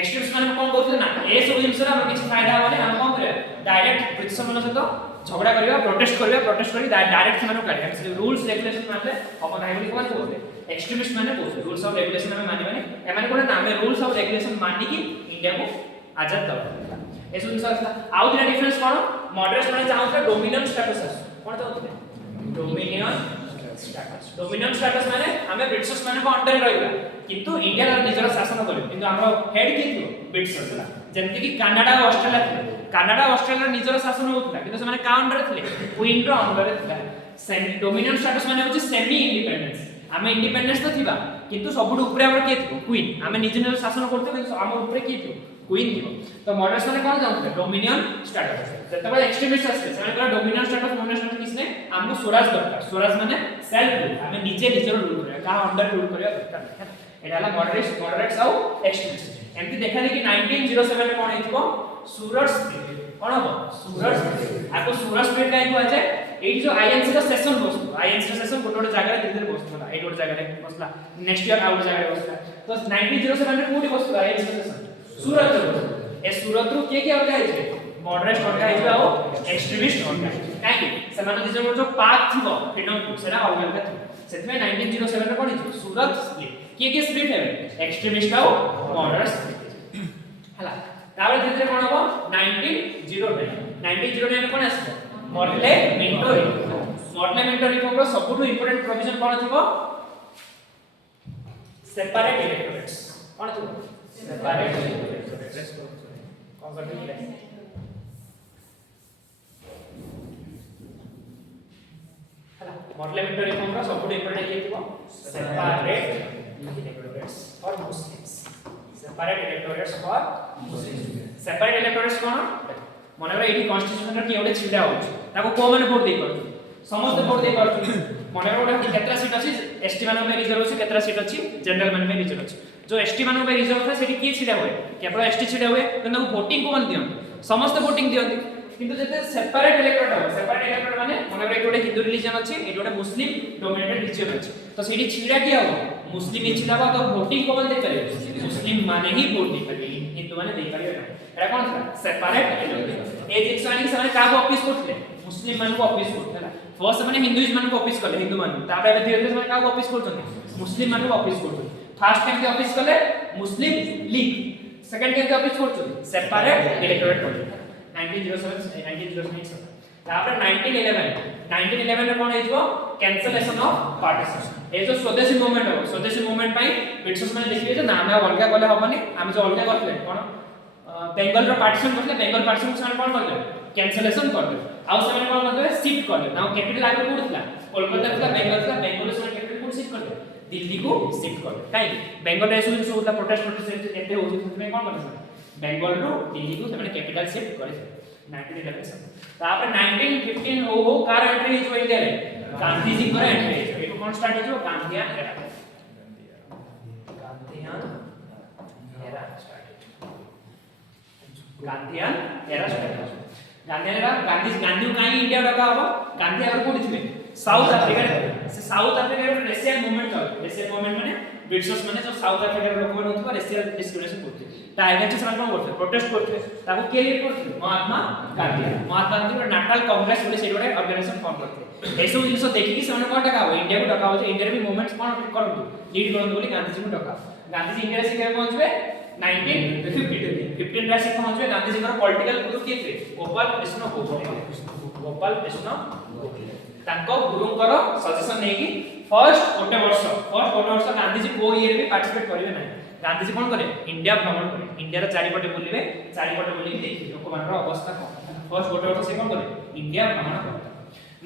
एक्सट्रीमिस्ट माने कोन कहउथले ना ए सब जिंस रे हम किछ फायदा होले हम कोन करे डायरेक्ट ब्रिटिशर्स मानक सहित झगड़ा करिया प्रोटेस्ट करी डायरेक्ट से मानक करिया से रूल्स रेगुलेशन मानले अपन नाही बोली कोन कहउथले एक्सट्रीमिस्ट माने कहउथले रूल्स ऑफ रेगुलेशन में माने एमाने कोन ना हमें रूल्स ऑफ रेगुलेशन मानी की इंडिया को आजाद दबा एसो जिंस आउ दिना डिफरेंस कोन मॉडरेट्स माने चाहउथले डोमिनेंट स्टेटस कोन चाहउथले डोमिनेंट स्टेटस माने हमें ब्रिटिशर्स माने को अंडर रहइबा किंतु इंडिया रा निजर शासन करे किंतु हमरो हेड कि थियो ब्रिटिशर्स ला जेंति कि कनाडा और ऑस्ट्रेलिया थे कनाडा ऑस्ट्रेलिया निजर शासन होतला किंतु से माने का अंडर थिले क्वीन रो अंडर थिला सेमी डोमिनेंट स्टेटस माने होची सेमी इंडिपेंडेंस हमें इंडिपेंडेंस तो थिबा किंतु सबुड ऊपर हमर के थियो क्वीन हमें निज निज शासन करते किंतु हमर ऊपर के थियो क्वीन थियो तो मॉडरेट्स माने कोन जानते डोमिनियन स्टेटस जतबे एक्सट्रीमिस्ट आसे से माने डोमिनियन स्टेटस मॉडरेट्स माने किसने हमको स्वराज दरकार स्वराज माने सेल्फ रूल हमें निजे निजे रूल करे का अंडर रूल करे दरकार है एडाला मॉडरेट्स आउ एक्सट्रीमिस्ट एमती देखा दे कि 1907 में कोन हेतिबो सूरत स्प्लिट कोन हो सूरत स्प्लिट आपको सूरत स्प्लिट काई को आजे एठी जो आईएनसी का सेशन बसतो आईएनसी का सेशन गोटे गोटे जगह धीरे धीरे बसतो एठी गोटे जगह बसला नेक्स्ट ईयर आउट जगह बसला तो 1907 में कोठी बसतो आईएनसी का सेशन सूरत रो ए सूरत रो के अर्गा है मॉडरेट अर्गा है आउ एक्सट्रीमिस्ट अर्गा काई से माने दिजन जो पाथ थिबो फ्रीडम टू सेरा अलग अलग थिबो सेतमे 1907 रे कोन सूरत स्प्लिट के स्प्लिट है एक्सट्रीमिस्ट आउ मॉडरेट हला ताबे धीरे कोन हो 1909 कोन आसो मॉडले मेंटो रिफॉर्म रो सबटु इंपोर्टेंट प्रोविजन कोन थिबो सेपरेट इलेक्टोरेट्स कोन थिबो सेपरेट इलेक्टोरेट्स कोन करथिले हला मॉडले मेंटो रिफॉर्म रो सबटु इंपोर्टेंट ये थिबो separate electorates for Muslims. Separate electorates for Muslims. Separate electorates कोन मनरे एठी कॉन्स्टिट्यूशन रे केउडे छिडा होछ ताको को माने वोट दे परछु समस्त वोट दे परछु मनरे ओडा केतरा सीट अछि एसटी मानो में रिजर्व अछि केतरा सीट अछि जनरल मान में रिजर्व अछि जो एसटी मानो में रिजर्व था सेठी के छिडा होय केवल एसटी छिडा होय किंतु वोटिंग को मान दियन समस्त वोटिंग दियन किंतु जते सेपरेट इलेक्टोरेट माने मनरे एकोडे हिंदू रिलीजन अछि एकोडे मुस्लिम डोमिनेटेड रिलीजन अछि तो सेठी छिडा किया हो मुस्लिम ही छिडा तो वोटिंग को मान दे करे मुस्लिम माने ही वोट दे करे हिंदू माने दे करे ना एरा कोन था सेपरेट इलेक्टोरेट ए जिक्सानी से माने का ऑफिस करथले मुस्लिम मान को ऑफिस करथला फर्स्ट माने हिंदुइज मान को ऑफिस करले हिंदू मान ताबे धीरे धीरे माने का ऑफिस करथले मुस्लिम मान को ऑफिस करथले फर्स्ट टाइम के ऑफिस करले मुस्लिम लीग सेकंड टाइम के ऑफिस करथले सेपरेट इलेक्टोरेट करथले 1907 तापर 1911 रे कोन हेजो कैंसलेशन ऑफ पार्टीशन ए जो स्वदेशी मूवमेंट हो स्वदेशी मूवमेंट पई ब्रिटिशर्स माने देखिए जे ना हम अलगा गले होबनी हम जो अलगा करले कोन बेंगल रो पार्टीशन करले बेंगल पार्टीशन से कोन करले कैंसलेशन करले आ से माने कोन करले शिफ्ट करले ना कैपिटल आगे कोठला कोलकाता था बेंगल से कैपिटल कोन शिफ्ट करले दिल्ली को शिफ्ट करले काई बेंगल रे सुन होता प्रोटेस्ट एते हो में कोन करले बेंगल रो दिल्ली को से कैपिटल शिफ्ट करे 1911 तापर 1915 हो कार एंट्री जो इंडिया रे गांधी जी पर एंट्री एको कोन स्टार्ट हो गांधीयान एरा स्टार्ट गांधीयान एरा गांधी काई इंडिया डका हो गांधी आगर कोठी थिले साउथ अफ्रीका रे से साउथ अफ्रीका रे रेशियल मूवमेंट माने ब्रिटिशर्स माने जो साउथ अफ्रीका रे लोक माने होतबा रेशियल डिस्क्रिमिनेशन करथे टाइगर से कोन करथे प्रोटेस्ट करथे ताको के लीड करथे महात्मा गांधी रो नेशनल कांग्रेस बोले सेडोरे ऑर्गेनाइजेशन फॉर्म करथे एसो जिंसो देखि कि सेने कोन डका हो इंडिया को डका हो इंडिया रे भी मूवमेंट्स कोन करथु लीड करथु बोली गांधी जी को डका गांधी जी इंडिया से के पहुंचबे 1915 रा से पहुंचबे गांधी जी को पॉलिटिकल गुरु के थे गोपाल कृष्ण गोखले ताको गुरुंकर सजेशन नै कि फर्स्ट गोटे वर्ष गांधी जी को ईयर भी पार्टिसिपेट करिवे नै गांधी जी कोन करे इंडिया भ्रमण करे इंडिया रा चारिपटे बुलिबे चारिपटे बुलिके देखि लोक मानर अवस्था कोन फर्स्ट गोटे वर्ष से कोन करे इंडिया भ्रमण करे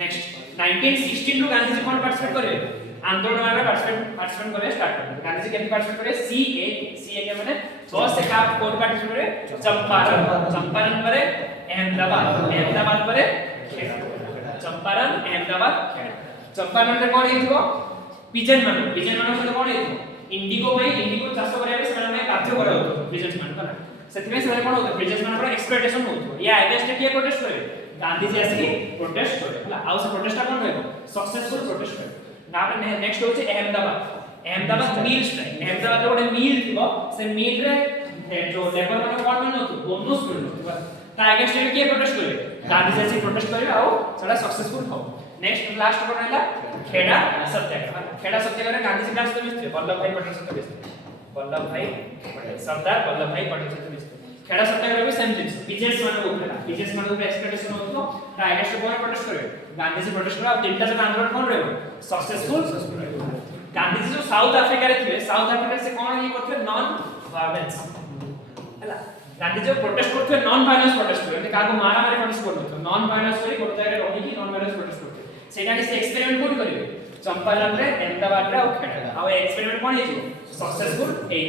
नेक्स्ट 1916 रो गांधी जी कोन पार्टिसिपेट करे आंदोलन में पार्टिसिपेट करे स्टार्ट करे गांधी जी केति पार्टिसिपेट करे सीए के माने 100 से का कोन पार्टिसिपेट करे चंपारण करे अहमदाबाद करे चंपारण अहमदाबाद चंपारण रे कोन हिथिबो पिजेंट मान से कोन हेतु इंडिगो चाष करिया से माने कार्य करा होतो पिजेंट मान कला सेतिमे से कोन होतो पिजेंट मान पर एक्सप्लॉइटेशन होतो या अगेंस्ट के प्रोटेस्ट करे गांधी जी आसी प्रोटेस्ट करे हला आ से प्रोटेस्ट कोन रहबो सक्सेसफुल प्रोटेस्ट करे ना नेक्स्ट होचे अहमदाबाद मिल स्ट्राइक अहमदाबाद रे गोटे मिल थिबो से मिल रे जो लेबर माने कोन मिलतो बोनस मिलतो ता अगेंस्ट के प्रोटेस्ट करे गांधी जी आसी प्रोटेस्ट करे आ सेटा सक्सेसफुल हो नेक्स्ट लास्ट कोन हैला खेड़ा सत्याग्रह गांधी जी का सहित मिलते वल्लभ भाई पटेल सहित मिलते वल्लभ भाई पटेल सरदार वल्लभ भाई पटेल सहित मिलते खेड़ा सत्याग्रह भी सेम थिंग्स पीजेस मान को एक्सपेक्टेशन होतो ता अगेंस्ट कोन प्रोटेस्ट करे गांधी जी प्रोटेस्ट करे तीनटा जन आंदोलन कोन रहबो सक्सेसफुल गांधी जी जो साउथ अफ्रीका रे थिले साउथ अफ्रीका से कोन ये करथे नॉन वायलेंस हला गांधी जी प्रोटेस्ट करथे नॉन वायलेंस प्रोटेस्ट करे काको मारा मारी प्रोटेस्ट करथे नॉन वायलेंस करी गोटे जगह रही कि नॉन वायलेंस प्रोटेस्ट करथे सेटा से एक्सपेरिमेंट कोड करिवे चंपारण रे अहमदाबाद रे खेड़ा आ एक्सपेरिमेंट कोन हे सक्सेसफुल हे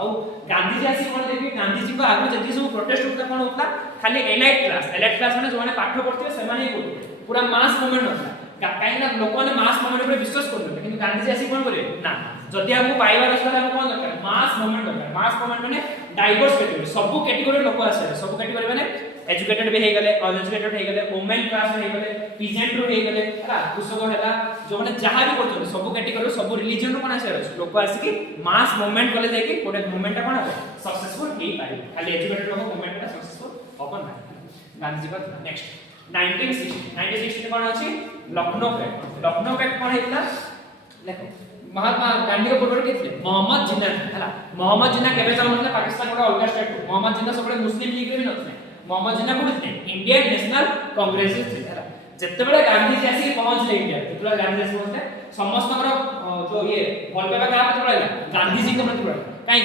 आ गांधी जी आसी कोन देखि गांधी जी को आगु जति सब प्रोटेस्ट होता कोन होता खाली एलाइट क्लास माने जो माने पाठ पढथिबे से माने पूरा मास मूवमेंट होता काई ना लोक माने मास मूवमेंट ऊपर विश्वास करथि किंतु गांधी जी आसी कोन करे ना जति हमको पाइबार असला हम कोन दरकार मास मूवमेंट माने डाइवर्स कैटेगरी सब कैटेगरी लोक आसे सब कैटेगरी माने एजुकेटेड भी हे गले अनएजुकेटेड हे गले वुमेन क्लास हे गले पीजेंट रो हे गले हला कृषक हैला जो माने जहां भी करथि सब कैटेगरी सब रिलीजन कोन आसे लोक आसी कि मास मूवमेंट कले जाय कि कोटे मूवमेंट कोन है सक्सेसफुल हे पारे खाली एजुकेटेड लोक मूवमेंट का सक्सेसफुल अपन ना गांधी जी का नेक्स्ट 1960 कोन अछि लखनऊ पैक्ट कोन हेतला देखो महात्मा गांधी के पूर्व के थे मोहम्मद जिन्ना हला मोहम्मद जिन्ना केबे जाउ नथले पाकिस्तान गोटा अलगा स्टेट मोहम्मद जिन्ना सबले मुस्लिम लीग रे भी नथले मोहम्मद जिन्ना कोन थे इंडियन नेशनल कांग्रेस थे हला जत्तेबेले गांधी जी आसी पहुंचले इंडिया जत्तेबेले गांधी जी पहुंचले समस्त जो ये वॉलपेपर का पत्र पड़ेगा गांधी जी के प्रति पड़ेगा काई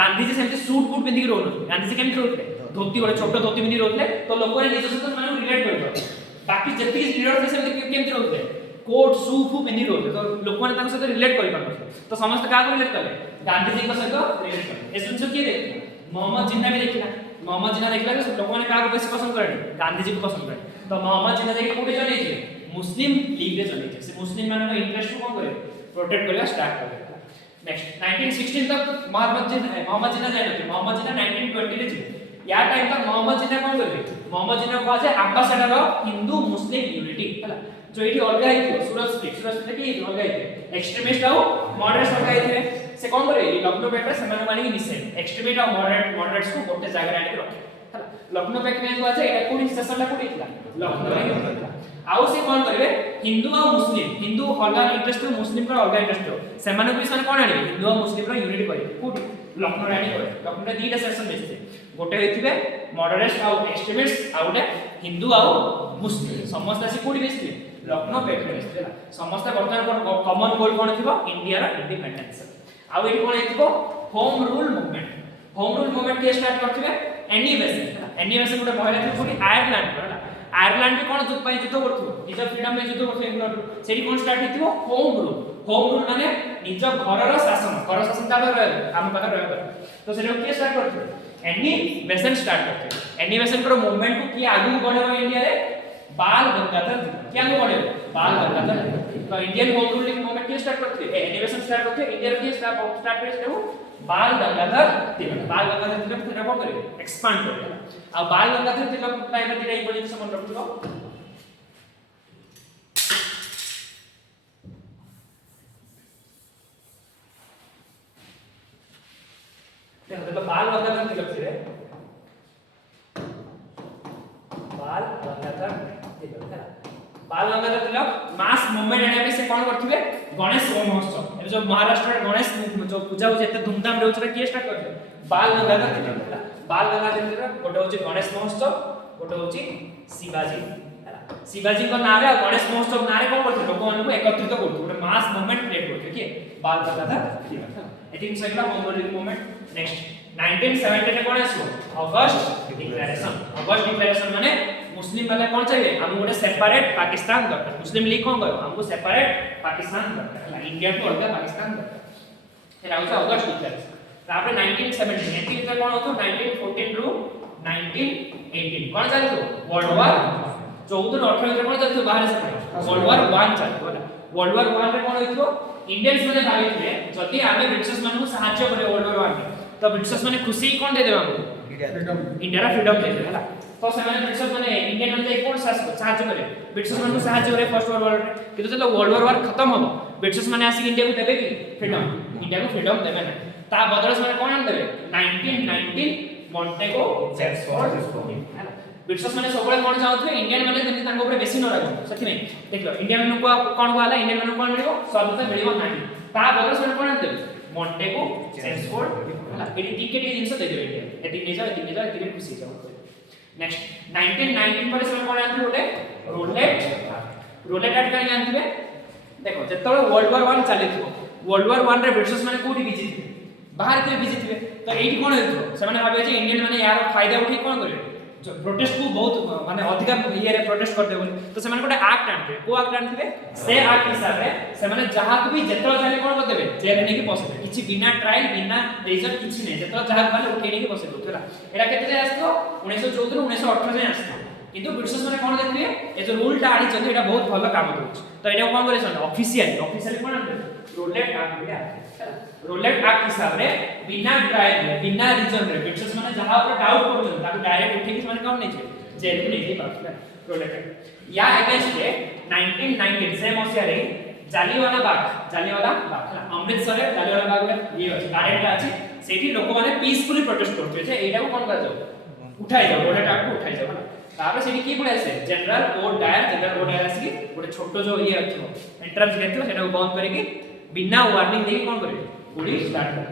गांधी जी सेमते सूट बूट पिंदी के रहन गांधी जी केमति रहते धोती गोटे छोट धोती पिंदी रहते तो लोक ने निज सहित माने रिलेट कर बाकी जति लीडर थे सेमते केमति रहते कोट सूट पिंदी रहते तो लोक ने तांग सहित रिलेट कर पारते तो समस्त का रिलेट कले गांधी जी के सहित रिलेट कले ए सुनछो किए देखिला मोहम्मद जिन्ना भी देखिला मोहम्मद जिन्ना देखला कि लोक ने का बेसी पसंद करे गांधी जी को पसंद करे तो मोहम्मद जिन्ना जे कोटे जने थे मुस्लिम लीग रे जने थे से मुस्लिम माने का इंटरेस्ट को कोन करे प्रोटेक्ट करला स्टार्ट करे नेक्स्ट 1916 तक मोहम्मद जिन्ना जाय नथि मोहम्मद जिन्ना 1920 रे थे या टाइम तक मोहम्मद जिन्ना कोन करे मोहम्मद जिन्ना को आज ambassador of Hindu Muslim unity हला जो इठी अलगा हितो सूरज स्प्लिट की अलगा हितो एक्सट्रीमिस्ट आउ मॉडरेट्स अलगा हिते से कोन करे लखनऊ पैक्ट से माने माने मिसे एक्सट्रीमिस्ट और मॉडरेट्स को गोटे जगह आके रखे हला लखनऊ पैक्ट में जो আছে এটা কোন সেশনটা কোন ইতলা लखनऊ आउ से कोन करबे हिंदू और मुस्लिम हिंदू अलगा इंटरेस्ट हो मुस्लिम का अलगा इंटरेस्ट हो से माने भी सन कोन आनी हिंदू और मुस्लिम रा यूनिटी करे कोठी लखनऊ रानी करे लखनऊ रे दीटा सेक्शन मिलते गोटे हेतिबे मॉडरेट्स और एक्सट्रीमिस्ट आउ गोटे हिंदू और मुस्लिम समस्त आसी कोठी बेसते लखनऊ पैक्ट में बेसते समस्त वर्तमान कॉमन गोल कोन थिबो इंडिया रा इंडिपेंडेंस आउ एठी कोन हेतिबो होम रूल मूवमेंट के स्टार्ट करथिबे एनी वेसन गोटे महिला थी पूरी आयरलैंड में कोन युद्ध करथु निज फ्रीडम में युद्ध करथु इंग्लैंड सेठी कोन स्टार्ट हेतिबो होम रूल माने निज घर रो शासन का रहे हम पाखा रहे तो सेठी के स्टार्ट करथु एनी वेसन स्टार्ट करथु एनी वेसन को मूवमेंट को की आगु बढ़ेबो इंडिया रे बाल गंगाधर क्या आगु बढ़ेबो बाल गंगाधर तो इंडियन होम रूलिंग मूवमेंट के स्टार्ट करथु एनी वेसन स्टार्ट करथु इंडिया रे स्टार्ट करथु बाल गंगाधर तिलक फिर को करे एक्सपांड करे आ बाल गंगाधर तिलक टाइम में दिरा इम्पोर्टेंट से मन रखियो देखो बाल गंगाधर तिलक थे बाल गंगाधर तिलक मास मूवमेंट एने से कोन करथिबे गणेश महोत्सव ए जो महाराष्ट्र रे गणेश जो पूजा हो जेते धूमधाम रे होछरा के स्टार्ट करथिबे बाल गंगाधर तिलक गोटे होची गणेश महोत्सव गोटे होची शिवाजी को नारे गणेश महोत्सव नारे कोन करथिबे लोक मानकु एकत्रित करथु गोटे मास मूवमेंट क्रिएट करथु के बाल गंगाधर तिलक एटिन सगला होम रूलिंग मूवमेंट नेक्स्ट 1970 रे कोन आसो अगस्त डिक्लेरेशन माने मुस्लिम वाले कौन चाहिए हम गोटे सेपरेट पाकिस्तान दरकार मुस्लिम लीग कौन करो हमको सेपरेट पाकिस्तान दरकार इंडिया को अलग पाकिस्तान दरकार एला होता अगस्त डिक्लेरेशन तापर 1970 एथि भीतर कोन होतो 1914 रु 1918 कोन चलतो वर्ल्ड वार 14 रु 18 भीतर कोन चलतो बाहर से वर्ल्ड वार 1 चलतो वर्ल्ड वार 1 रे कोन होइतो इंडियंस माने भाबिथिले जदि आमे ब्रिटिशर्स मानकु सहाय्य करे वर्ल्ड वॉर 1 तो ब्रिटिशर्स माने खुशी कोन दे देबा इंडिया रा फ्रीडम दे देला तो से माने ब्रिटिशर्स माने इंडियन माने कोन सहाय्य करे ब्रिटिशर्स मानकु सहाय्य करे फर्स्ट वर्ल्ड वॉर किंतु जब वर्ल्ड वॉर खत्म हो ब्रिटिशर्स माने आसी इंडिया को देबे कि फ्रीडम इंडिया को फ्रीडम देबे ना ता बदले माने कोन देबे 1919 मॉन्टेगो चेम्सफोर्ड ब्रिटिशर्स माने सबले कोन चाहथि इंडियन माने जेति तांको ऊपर बेसी न राखो सथि नै देखलो इंडियन मानकु कोन वाला इंडियन मानकु कोन मिलिबो सर्वथा मिलिबो नाही ता बदले माने कोन देबे मॉन्टेगो चेम्सफोर्ड हला एटी टिकेट जिंस दे देबे इंडिया एटी ने जाओ एटी खुशी जाओ नेक्स्ट 1919 पर से कोन आंथि बोले रोलेट एट कानी आंथिबे देखो जेतले वर्ल्ड वॉर 1 चली थो वर्ल्ड वॉर 1 रे ब्रिटिशर्स माने कोठी बिजी थे बाहर के बिजी थे तो एटी कोन हेतु से माने भाबे जे इंडियन माने यार फायदा उठी कोन करे प्रोटेस्ट को बहुत माने अधिक ये रे प्रोटेस्ट करते बोली तो से माने कोटे एक्ट आनथे को एक्ट आनथिबे से एक्ट हिसाब रे से माने जहां भी जेतलो चाहे कोन कर देबे जेल ने की पसे किछि बिना ट्रायल बिना रिजल्ट किछि नै जेतलो जहां माने उठेने की पसे दोला एटा केते जाय आस्तो 1914 1918 जाय आस्तो किंतु ब्रिटिशर्स माने कोन देखबे ए जो रूल टा आडी चंदी एटा बहुत भलो काम करू तो एटा कोन करे सन ऑफिशियली कोन आनथे रोलेट एक्ट बिया रोलेट एक्ट हिसाब रे बिना ट्रायल रे बिना रीजन रे ब्रिटिशर्स माने जहां पर डाउट करछन ताकू डायरेक्ट उठे कि माने कोन नै छै जेल को नै पाछला रोलेट एक्ट या अगेंस्ट रे 1919 सेम ओसिया रे जालियावाला बाग अमृतसर रे जालियावाला बाग रे ये अछि गार्डन अछि सेठी लोक माने पीसफुली प्रोटेस्ट करथि जे एटा को कोन कर जाऊ उठाई जाऊ रोलेट एक्ट को उठाई जाऊ तापर सेठी की पड़े आसे जनरल ओ डायर आसी गोटे छोटो जो ये अछि एंट्रेंस गेट सेटा को बंद करके बिना वार्निंग देके कोन करे गुडी स्टार्ट कर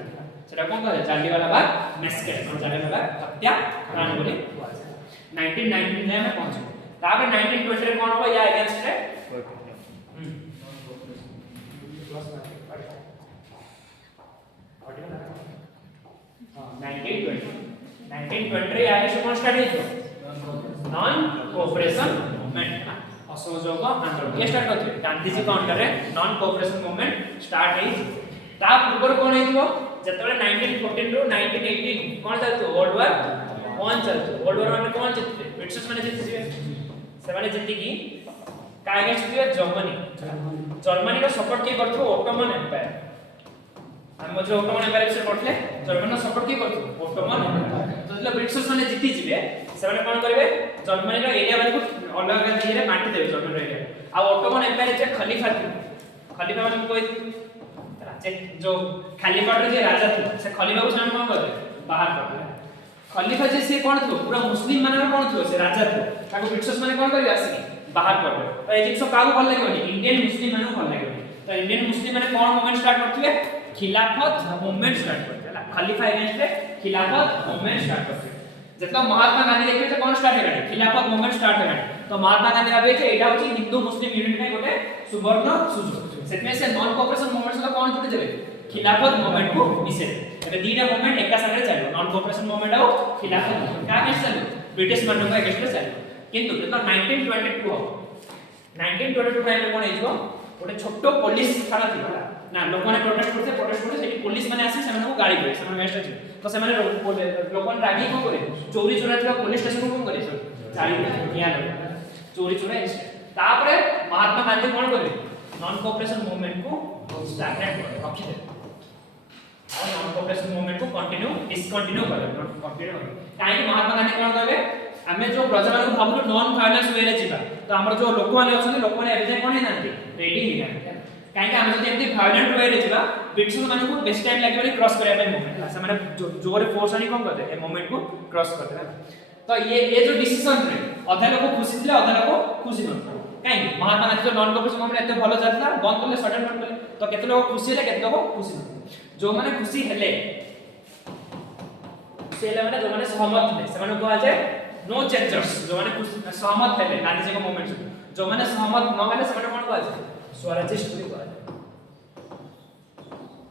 सेटा कोन करे जालियावाला बाग मैसेकर जालियावाला बाग हत्या कांड बोले 1919 में पहुंचे तापर 1920 रे कोन हो या अगेंस्ट रे 1920 रे आगे से कोन स्टार्ट हेतो नॉन कोऑपरेशन मूवमेंट असहयोग आंदोलन ये स्टार्ट करथे गांधी जी का अंडर रे नॉन कोऑपरेशन मूवमेंट स्टार्ट हेई ता पूर्व कोन हेतो जतबे 1914 रो 1918 कोन चलतो वर्ल्ड वॉर 1 चलतो वर्ल्ड वॉर में कोन चलते ब्रिटिशर्स माने जितथिबे से माने जिति की का अगेंस्ट थिबे जर्मनी रो सपोर्ट के करथो ऑटोमन एम्पायर हम जो ऑटोमन एम्पायर से पढ़ले जर्मनी रो सपोर्ट के करथो ऑटोमन तो जले ब्रिटिशर्स माने जिति जिवे से माने कोन करबे जर्मनी रो एरिया वाला को अलग अलग रे बांटी देबे जर्मनी रो एरिया आ ऑटोमन एम्पायर जे खलीफा माने कोइ जो खलीफा रे जे राजा थे से खलीफा को सामने कोन करबे बाहर करबे खलीफा जे से कोन थो पूरा मुस्लिम माने कोन थो से राजा थो ताको ब्रिटिशर्स माने कोन करबे आसी बाहर करबे तो ए जिंस कागो भल लागोनी इंडियन मुस्लिम माने भल लागोनी तो इंडियन मुस्लिम माने कोन मूवमेंट स्टार्ट करथिबे खिलाफत मूवमेंट स्टार्ट करथिबे खलीफा अगेंस्ट रे खिलाफत मूवमेंट स्टार्ट करथिबे जेतला महात्मा गांधी देखबे जे कोन स्टार्ट हेगानी खिलाफत मूवमेंट स्टार्ट हेगानी तो महात्मा गांधी भाबे जे एटा होची हिंदू मुस्लिम यूनिटी नै गोटे सुवर्ण सुযোগ सेतमे से नॉन कोऑपरेशन मूवमेंट से कोन जोडी देबे खिलाफत मूवमेंट को मिसे एबे दीटा मूवमेंट एका संगे चलो नॉन कोऑपरेशन मूवमेंट आ खिलाफत मूवमेंट का के चलो ब्रिटिश मानन का अगेंस्ट चलो किंतु जेतला 1922 1922 टाइम कोन हेजो गोटे छोटो पुलिस थाना थिला ना लोक माने प्रोटेस्ट करते सेठी पुलिस माने आसी से को गाड़ी करे से वेस्ट अछि तो से माने लोक माने रागी को करे चोरी चोरा थिला पुलिस स्टेशन को करे गाड़ी निया लगे चोरी चोरा तापरे महात्मा गांधी कोन करे नॉन कोऑपरेशन मूवमेंट को स्टार्ट रखि दे और नॉन कोऑपरेशन मूवमेंट को डिसकंटिन्यू करे कंटिन्यू काहे कि महात्मा गांधी कोन करबे हमें जो प्रजा मान भाबु नॉन वायलेंस वे रे जिबा तो हमर जो लोक माने अछन लोक माने एबे कोन हे नांती रेडी हे ना काहे कि हम जति एमती वायलेंट वे रे जिबा ब्रिटिश माने को बेस्ट टाइम लागबे क्रॉस करे पे मूवमेंट से माने जोरे फोर्स आनी कोन करते ए मूवमेंट को क्रॉस करते ना तो ये जो डिसीजन रे अधा लोक खुशी थिले अधा लोक खुशी न काहे महात्मा गांधी जो नॉन कोऑपरेशन मूवमेंट एते भलो जातला बंद करले सडन बंद करले तो केते लोक खुशी हेले केते लोक खुशी न जो माने खुशी हेले माने जो माने सहमत थे से माने को आजे नो चेंजर्स जो माने सहमत हेले गांधी जी को मूवमेंट से जो माने सहमत न हेले से माने कोन को आजे स्वराजिस्ट को आजे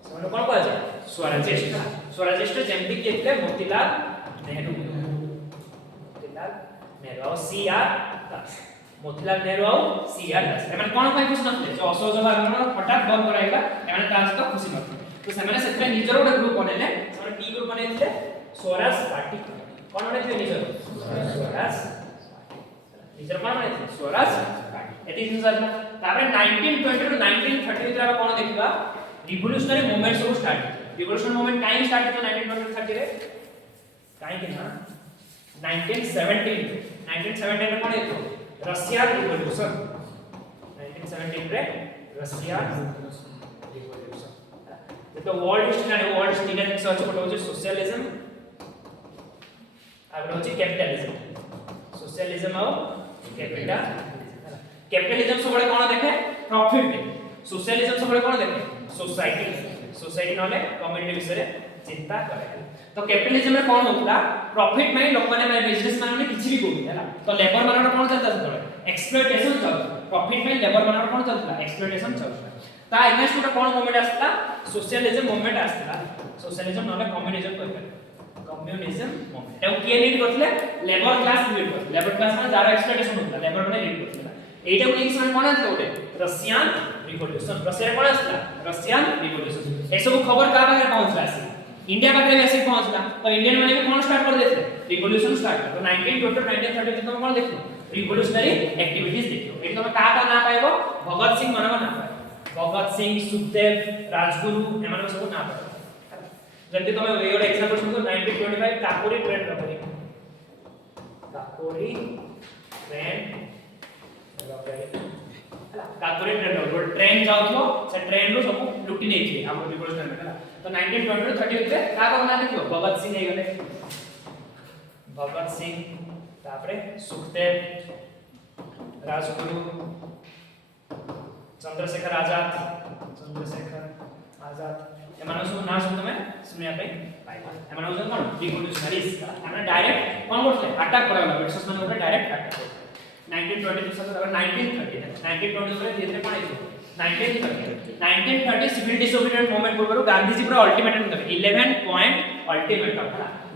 से माने कोन को आजे स्वराजिस्ट जेमति के थे मोतीलाल नेहरू और सीआर दास मोतीलाल नेहरू और सीआर दास एमन कोन ପାଇଁ खुश नथले जो असहयोग आंदोलन हठात बंद कराइला एमन ता सहित खुश नथले तो से माने सेत्रे निजर गोटे ग्रुप बनेले से टी ग्रुप बनेले स्वराज पार्टी कोन बनेले निजर स्वराज निजर कोन बनेले स्वराज पार्टी एति दिन तापर 1920 ରୁ 1930 ଭିତରେ आपण कोन देखिबा रिवोल्यूशनरी मूवमेंट सब स्टार्ट रिवोल्यूशनरी मूवमेंट काहे स्टार्ट होता 1920 रे काहे कि ना 1917 रे कोन हेतो रशिया रिवोल्यूशन 1917 रे रशिया रिवोल्यूशन तो वर्ल्ड हिस्ट्री का सर्च कोट होचे सोशलिज्म आगे होचे कैपिटलिज्म सोशलिज्म और कैपिटलिज्म सबले कोन देखे प्रॉफिट दे सोशलिज्म सबले कोन देखे सोसाइटी नले कम्युनिटी विषय चिंता करे तो कैपिटलिज्म में कोन होतला प्रॉफिट में लोक माने बिजनेस माने किछि भी कोइ हैला तो लेबर मानर कोन चलता सतले एक्सप्लॉइटेशन चल प्रॉफिट में लेबर मानर कोन चलता एक्सप्लॉइटेशन चलता ता अगेंस्ट गोटे कोन मूवमेंट आस्ता सोशलिज्म मूवमेंट आस्ता सोशलिज्म नले कम्युनिज्म कहबे कम्युनिज्म मूवमेंट एउ के लीड करथले लेबर क्लास लीड करथले लेबर क्लास माने जारा एक्सप्लॉइटेशन होतला लेबर माने लीड करथले एटा को नेक्स्ट माने कोन आस्ता गोटे रशियन रिवोल्यूशन रशिया कोन आस्ता रशियन रिवोल्यूशन ए सब खबर का पाखे पहुंचला सी इंडिया पाखे मैसेज पहुंचला तो इंडियन माने भी कोन स्टार्ट कर देथे रिवोल्यूशन स्टार्ट तो 1920 1930 तुम कोन देखो रिवोल्यूशनरी एक्टिविटीज देखो एटा तुम का ना पाइबो भगत सिंह मानव ना पाइबो भगत सिंह सुखदेव राजगुरु एमान सब ना पाइबो जल्दी तुम ए गोटे एग्जांपल सुनो 1925 काकोरी ट्रेन रबरी काकोरी ट्रेन रबरी काकोरी ट्रेन रोड ट्रेन जाउथो से ट्रेन रो सब लुटी नै थी हम रिवोल्यूशन में तो 1920 रो 30 रे का बना देखो भगत सिंह हे गले भगत सिंह तापरे सुखदेव राजगुरु चंद्रशेखर आजाद एमान सब ना सुन तमे सुनिया पे पाइबा एमान सब कोन रिवोल्यूशनरीज हमने डायरेक्ट कोन करथले अटैक कराला ब्रिटिश माने ऊपर डायरेक्ट अटैक 1920 से 1930 रे धीरे कोन आइतो 1930 सिविल डिसोबीडिएंट मूवमेंट पूर्व गांधी जी पूरा अल्टीमेटम देबे 11 point ultimatum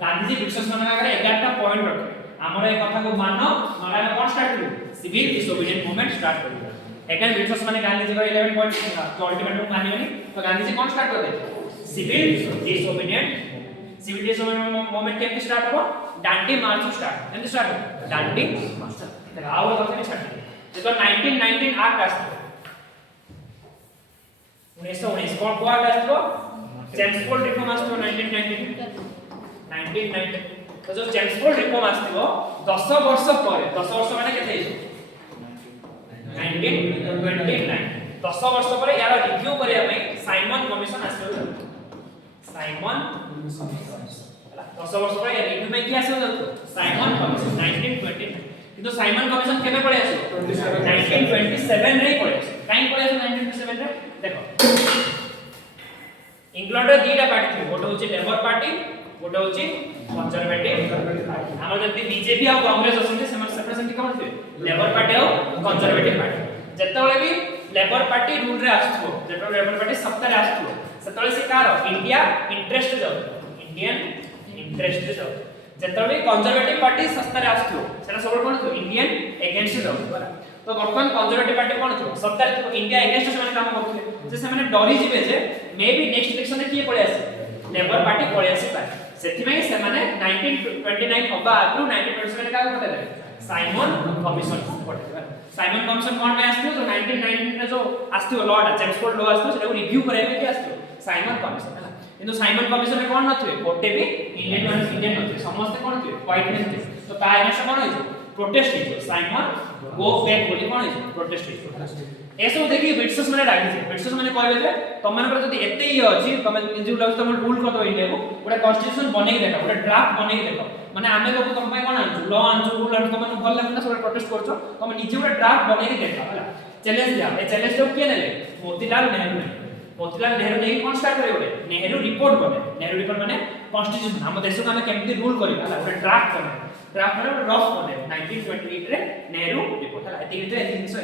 Gandhi ji British माने आगे 11टा पॉइंट रखे हमर ए कथा को मानो नला कोन स्टार्ट करू सिविल डिसोबीडिएंट मूवमेंट स्टार्ट करू एकान ब्रिटिश माने गांधी जी का 11 पॉइंट तो अल्टीमेटम मानियोनी तो गांधी जी कोन स्टार्ट कर दे सिविल डिसोबीडिएंट मूवमेंट केम स्टार्ट हो डांडी मार्च स्टार्ट केम स्टार्ट हो डांडी मार्च देखा आउ कथा नहीं छाड़ी तो 1919 एक्ट आस्तो 1919 कोन को एक्ट आस्तो चेम्सफोर्ड रिफॉर्म आस्तो 1919 तो जो चेम्सफोर्ड रिफॉर्म आस्तो 10 वर्ष परे 10 वर्ष माने केते 1929 10 वर्ष परे यार रिव्यू करिया में साइमन कमीशन आस्तो साइमन 10 वर्ष परे यार रिव्यू में की आस्तो साइमन कमीशन 1929 किंतु साइमन कमीशन केबे पळे आसो 1927 रे पळे आसो काई पळे आसो 1927 रे देखो इंग्लैंड रे दीटा पार्टी थी गोटे होची लेबर पार्टी गोटे होची कंजर्वेटिव पार्टी हमर जति बीजेपी आ कांग्रेस असते से रिप्रेजेंट कोन थे लेबर पार्टी आ कंजर्वेटिव पार्टी जतले भी लेबर पार्टी रूल रे आसथो जतले लेबर पार्टी सत्ता रे आसथो सेतले से कार इंडिया इंटरेस्ट जाउ इंडियन इंटरेस्ट जाउ जतले कंजर्वेटिव पार्टी सत्ता रे आसथो सेना सब कोन थो इंडियन अगेंस्ट जाउ बरा तो वर्तमान कंजर्वेटिव पार्टी कोन थो सत्ता रे इंडिया अगेंस्ट से माने काम करथले जे से माने डरी जिवे जे मे बी नेक्स्ट इलेक्शन रे किए पळे आसे लेबर पार्टी पळे आसी पारे सेथि में से माने 1929 होबा आगु 1927 का करते साइमन कमीशन पड़े साइमन कमीशन कोन में आस्थो जो 1919 में जो आस्थो लॉ चेम्सफोर्ड लॉ आस्थो सेटा रिव्यू करे में के आस्थो साइमन कमीशन है किंतु साइमन कमीशन में कोन नथवे कोटे भी इंडियन नथवे समस्त कोन थे व्हाइट मैन थे तो ता एने कोन होइछ प्रोटेस्ट होइछ साइमन गो बैक बोली कोन होइछ प्रोटेस्ट होइछ एसो देखि ब्रिटिश माने रागी छे ब्रिटिश माने कहबे जे तमन पर जदी एते ही अछि तमे निजु लाग तम रूल कर दो इंडिया को ओडा कॉन्स्टिट्यूशन बनै देखा ओडा ड्राफ्ट बनै देखा माने आमे को तम पय कोन आनछु लॉ आनछु रूल आनछु तमन भल लागना सब प्रोटेस्ट करछो तम निजे ओडा ड्राफ्ट बनै देखा हला चैलेंज जा ए चैलेंज तो किए नेले मोतीलाल नेहरू ने कोन स्टार्ट करे ओडे नेहरू रिपोर्ट माने कॉन्स्टिट्यूशन हम देश को हम केमति रूल करी हला ओडा ड्राफ्ट माने रफ बने 1928 रे नेहरू रिपोर्ट हला एति भीतर एति जिंस है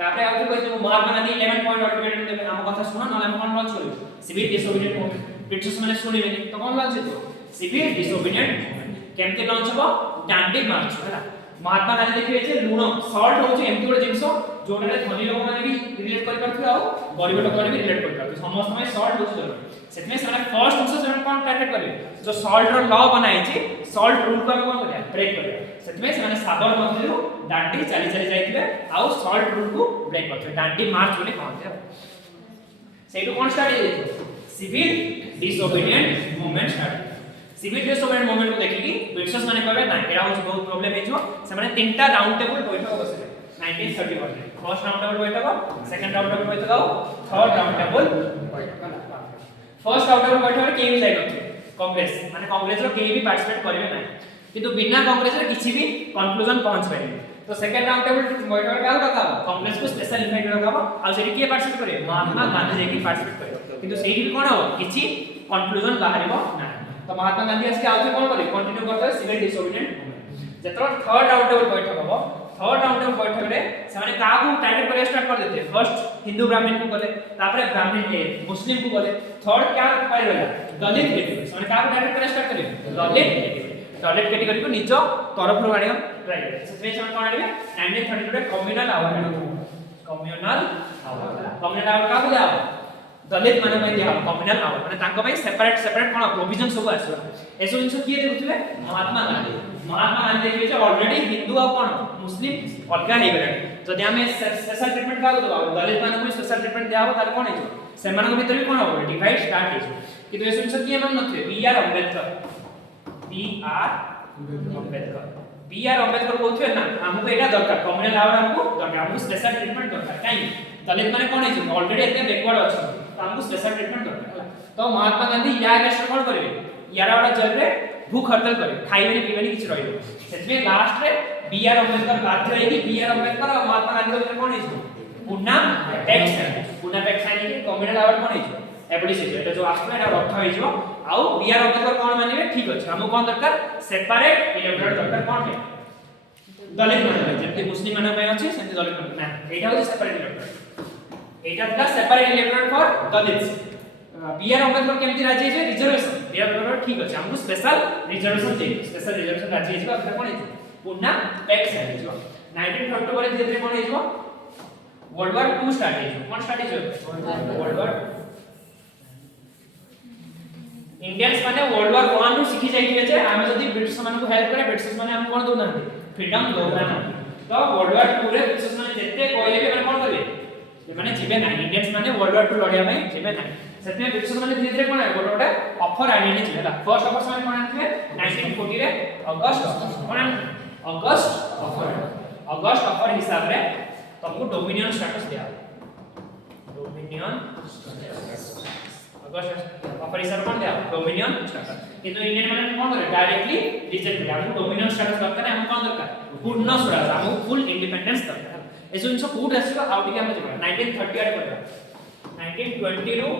तापरे आउ कहै महात्मा गांधी 11 पॉइंट अल्टीमेटम देबे हम कथा सुन न हम कोन लॉन्च करियो सिविल डिसोबीडिएंट मूवमेंट ब्रिटिश माने सुनिबे नि तो कोन लॉन्च हेतो सिविल डिसोबीडिएंट मूवमेंट केमते लॉन्च हो डांडी मार्च हला महात्मा गांधी देखिबे जे लूण सॉल्ट होचे एमति गोटे जिंस जोडे धनी लोक माने भी रिलेट करि परथि आ गरीब लोक माने भी रिलेट करि परथि समस्त में सॉल्ट होचे जरूर सेतमे से फर्स्ट जिंस से कोन टारगेट करिवे जो सॉल्ट रो लॉ बनाई छी सॉल्ट रूल को हम कोन करिया ब्रेक करिया सेतमे से माने साबर मध्यरु डांडी चली चली जाइतिबे आ सॉल्ट रूल को ब्रेक करथे डांडी मार्च बोले कहते सेटु कोन स्टार्ट हे civil disobedient movement start civil disobedient movement को देखि कि ब्रिटिशर्स माने कहबे ना एरा हो बहुत प्रॉब्लम हे जो से माने तीनटा राउंड टेबल बैठक बसले 1931 रे फर्स्ट राउंड टेबल बैठक सेकंड राउंड टेबल बैठक थर्ड राउंड टेबल बैठक फर्स्ट राउंड टेबल बैठक के भी जाय नथि कांग्रेस माने कांग्रेस रो केही भी पार्टिसिपेट करिवे नै किंतु बिना कांग्रेस रे किछि भी कंक्लूजन पहुंच पाइबे तो सेकंड राउंड टेबल बैठक का रखाबो कांग्रेस को स्पेशल इनवाइट रखाबो आ सेठी के पार्टिसिपेट करे महात्मा गांधी जी की पार्टिसिपेट करे किंतु सेठी भी कोन हो किछि कंक्लूजन बाहरिबो नै तो महात्मा गांधी आज के आउथे कोन करे कंटिन्यू करते सिविल डिसोबीडिएंट मूवमेंट जेतरो थर्ड राउंड टेबल बैठक हबो थर्ड राउंड टेबल बैठक रे से माने का को टारगेट करे स्टार्ट कर देते फर्स्ट हिंदू ब्राह्मण को गले तापरे ब्राह्मण के मुस्लिम को गले थर्ड क्या पाइ रहला दलित कैटेगरी माने का को टारगेट करे स्टार्ट करे दलित कैटेगरी को निज तरफ रो आडियो ट्राई करे सेमे से कोन आडिबे 1932 रे कम्युनल आवर का को जाओ दलित माने में दिया कम्युनल आवर माने तांको भाई सेपरेट कोन प्रोविजन सब आसो एसो जिंस किए देखुथिबे महात्मा गांधी देखिए जे ऑलरेडी हिंदू आ कोन मुस्लिम अलगा हे गले जदि हमें स्पेशल ट्रीटमेंट का दो दलित माने को स्पेशल ट्रीटमेंट दिया हो ताले कोन हे से मानक भीतर भी कोन हो डिवाइड स्टार्ट हे कि तो एसो जिंस किए मन नथे बी आर अंबेडकर कहउथे ना हमको एटा दरकार कम्युनल आवर हमको दरकार हमको स्पेशल ट्रीटमेंट दरकार काई दलित माने कोन हे ऑलरेडी एते बैकवर्ड अछि तो हमको स्पेशल ट्रीटमेंट दरकार तो महात्मा गांधी या अगेंस्ट कोन करबे यारा वाला जेल रे भूख हड़ताल करे खाइबेनी पीबेनी किछ रहिबो सेतमे लास्ट रे बी आर अंबेडकर बाध्य हे कि बी आर अंबेडकर और महात्मा गांधी के कोन हे पुना टैक्स आनी कि कम्युनल आवर कोन हे एबडिस हे एटा जो आस्ट्रो एटा रथ हे जो आउ बी आर अंबेडकर कोन मानिबे ठीक अछि हमको कोन दरकार सेपरेट इलेक्टोरल दरकार कोन हे दलित माने जेते मुस्लिम माने पय अछि सेते दलित माने ना एटा होय सेपरेट इलेक्टोरल एटा था separate electoral for Dalit B R Ambedkar केमति राजी हे रिजर्वेशन बी आर अंबेडकर ठीक अछि हमको स्पेशल रिजर्वेशन राजी हे अब कोन हे पुना टैक्स है जो 1932 ପରେ धीरे धीरे कोन हे जो वर्ल्ड वार 2 स्टार्ट हे जो कोन स्टार्ट हे जो वर्ल्ड वार इंडियंस माने वर्ल्ड वार 1 ରୁ शिखि जाइथिबे जे आमे जदी ब्रिटिश माने को हेल्प करे ब्रिटिश माने हम कोन दोना फ्रीडम दोना तो वर्ल्ड वार 2 रे ब्रिटिश माने जत्ते कहले के माने कोन करबे ये माने जिबे ना इंडियंस माने वर्ल्ड वार 2 लड़िया में जिबे ना सेतमे ब्रिटिश माने धीरे धीरे कोन गोटे गोटे ऑफर आनी छिले ला फर्स्ट ऑफर माने कोन आनथिबे 1940 रे अगस्त ऑफर हिसाब रे तुमको डोमिनियन स्टेटस दिया डोमिनियन अगस्त ऑफर हिसाब कोन दिया डोमिनियन स्टेटस किंतु इंडियन माने कोन करे डायरेक्टली रिजेक्ट करे हमको डोमिनियन स्टेटस दरकार हम कोन दरकार पूर्ण स्वराज हमको फुल इंडिपेंडेंस दरकार एसो इनसो कोड आसीबा आउ टिके हम जेबा 1930 आड करबा 1920 रो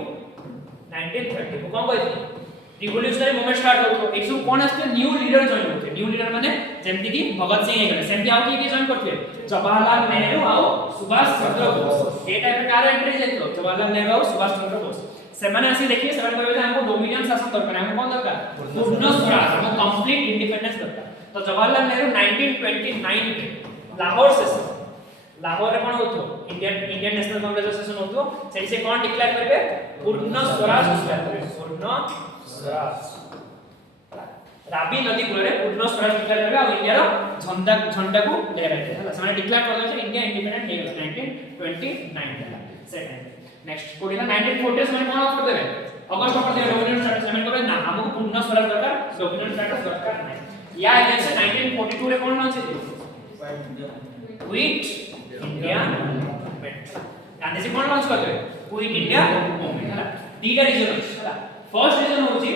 1930 को कोन कहै रिवोल्यूशनरी मूवमेंट स्टार्ट होतो एक सब कोन आस्ते न्यू लीडर जॉइन होते न्यू लीडर माने जेमति कि भगत सिंह हे गले सेमति आउ की जॉइन करथे जवाहरलाल नेहरू आउ सुभाष चंद्र बोस ए टाइप कार एंट्री जेतो जवाहरलाल नेहरू आउ सुभाष चंद्र बोस से माने आसी देखिए से कहबे जे हमको डोमिनियन शासन दरकार हमको कोन दरकार पूर्ण स्वराज हमको कंप्लीट इंडिपेंडेंस दरकार तो जवाहरलाल नेहरू 1929 में लाहौर सेशन लाहौर रे कोन होतो इंडियन नेशनल कांग्रेस सेशन होतो सेठी से कोन डिक्लेयर करबे पूर्ण स्वराज पूर्ण स्वराज राबी नदी कूल पूर्ण स्वराज डिक्लेयर करबे आ इंडिया रो झंडा को लहराते हला से माने डिक्लेयर कर दे इंडिया इंडिपेंडेंट हे 1929 हला सेकंड नेक्स्ट कोडिला 1940 में कोन ऑफर देबे अगस्त ऑफर देबे डोमिनियन स्टेटस में कहबे ना हमको पूर्ण स्वराज दरकार डोमिनियन स्टेटस दरकार नहीं या अगेंस्ट 1942 रे कोन लॉन्च हे quit India movement Gandhi ji कोन लॉन्च करते क्विट इंडिया मूवमेंट हला दीटा रीजन हला फर्स्ट रीजन होची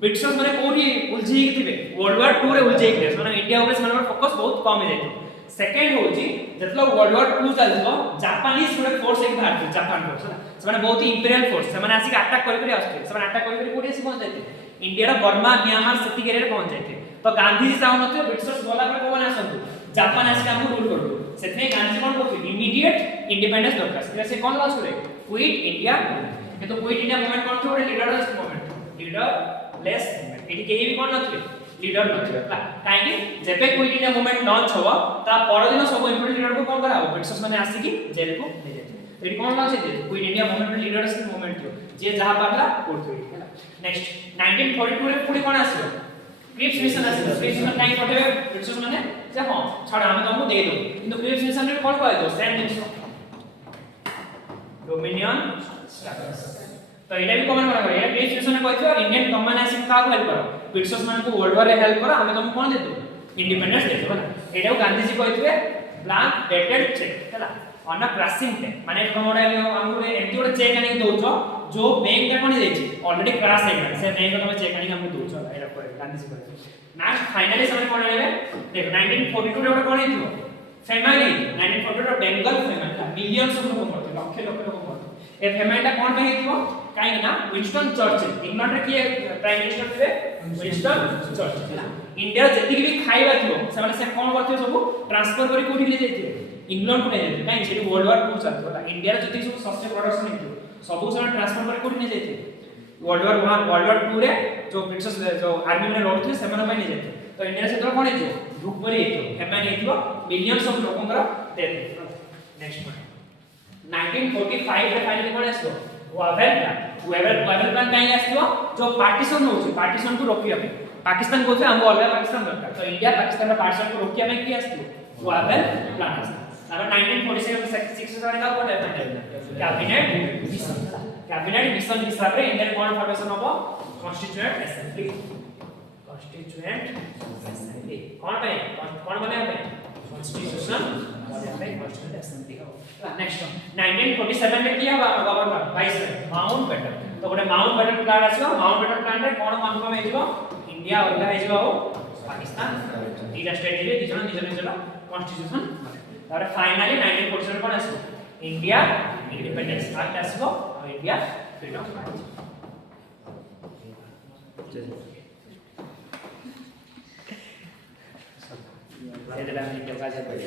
ब्रिटिशर्स माने कोठी उलझी थिबे वर्ल्ड वार 2 रे उलझी थिबे माने इंडिया ऊपर माने फोकस बहुत कम हे जायतो सेकंड होची जतलो वर्ल्ड वार 2 चलतो जापानीज पूरे फोर्स एक बाहर थे जापान फोर्स माने बहुत ही इंपीरियल फोर्स से माने आसी अटैक करि आस्ते से माने अटैक करि कोठी से पहुंच जायते इंडिया रो बर्मा म्यांमार सिटी एरिया रे पहुंच जायते तो गांधी जी चाहू नथिबे ब्रिटिशर्स बोला पर कोन आसंतु जापान आसी हमको रूल करतो सेतने गांधी कोन करथि इमीडिएट इंडिपेंडेंस दरकार से कोन लॉन्च करे क्विट इंडिया के तो क्विट इंडिया मूवमेंट कोन थोड़े leaderless movement leaderless movement eighty केही भी कोन नथिबे लीडर नथिबे काहे कि जेबे क्विट इंडिया मूवमेंट लॉन्च होबो ता पर दिन सब इंपोर्टेंट लीडर को कोन कराबो ब्रिटिशर्स माने आसी कि जेल को ले जाते एटी कोन लॉन्च हे quit India movement leadership movement थियो जे जहां पारला करथि हैला नेक्स्ट 1942 रे पुडी कोन आसीबो क्रिप्स मिशन आसीबो क्रिप्स मिशन काई पठेबे ब्रिटिश माने जे हां छाड़ हम तुमको दे दो किंतु क्रिप्स मिशन रे कोन कहै दो सेम जिंस डोमिनियन स्टेटस तो एटा भी कमेंट करा ये क्रिप्स मिशन ने कहथियो इंडियन गवर्नमेंट आसी का हेल्प करो ब्रिटिश मान को वर्ल्ड वार रे हेल्प करो हम तुमको कोन दे दो इंडिपेंडेंस दे दो एटा Gandhi ji कहथिबे blank dated cheque हैला ऑन अ क्रैशिंग डे माने तमोडे हमको एमटी गोटे चेक आनी दोछो जो बैंक टा कोनी देछि ऑलरेडी क्रैश हे गला से बैंक तुम चेक आनी हमको दोछो एटा कोइ गांधी जी कहथिबे नेक्स्ट फाइनली समय कोन लेबे देखो 1942 रे कोन हेतियो फेमाइन 1942 रो बेंगल फेमाइन मिलियंस ऑफ लोग मरते लाख लाख लोग मरते ए फेमाइन टा कोन पे हेतियो काई ना विंस्टन चर्चिल इंग्लैंड रे किए प्राइम मिनिस्टर थे विंस्टन चर्चिल इंडिया जति भी खाइबा थियो से माने से कोन करथियो सब ट्रांसफर करी कोठी ले जाइथियो इंग्लैंड को ले जाइथियो काई से वर्ल्ड वार 2 चलतो इंडिया रे जति सब सस्ते प्रोडक्शन हेतियो सब से ट्रांसफर करी कोठी ले जाइथियो वर्ल्ड वार 1 वर्ल्ड वार 2 रे जो ब्रिटिश जो आर्मी में लड़थि से माने ले जाइथियो तो इंडिया से तो कोन हेतियो ग्रुप परी हेतियो फेमाइन हेतियो मिलियंस ऑफ लोकंकर डेथ नेक्स्ट पॉइंट 1945 रे फाइनली कोन आसो वेवेल प्लान काई आसतो जो पार्टीशन होछि पार्टीशन को रोकिया पे पाकिस्तान को हम अलग पाकिस्तान दरकार तो इंडिया पाकिस्तान का पार्टीशन को रोकिया में की आसतो वेवेल प्लान आसतो अब 1946 से का कोड है कैबिनेट मिशन हिसाब रे इंडियन कौन फॉर्मेशन होबो कॉन्स्टिट्यूएंट असेंबली कौन पे कौन बने पे कॉन्स्टिट्यूशन कॉन्स्टिट्यूएंट असेंबली हो नेक्स्ट 1947 में किया गवर्नर वाइस माउंट बैटन तो गोटे माउंट बैटन प्लान आसीबो माउंट बैटन प्लान रे कोन कन्फर्म हेजिबो इंडिया अलगा हेजिबो पाकिस्तान दीटा स्टेट रे दिजन निज निजर कॉन्स्टिट्यूशन तारे फाइनली 1947 कोन आसीबो इंडिया इंडिपेंडेंस एक्ट आसीबो और इंडिया फ्रीडम पाइबो ये देला नि के काजे पड़े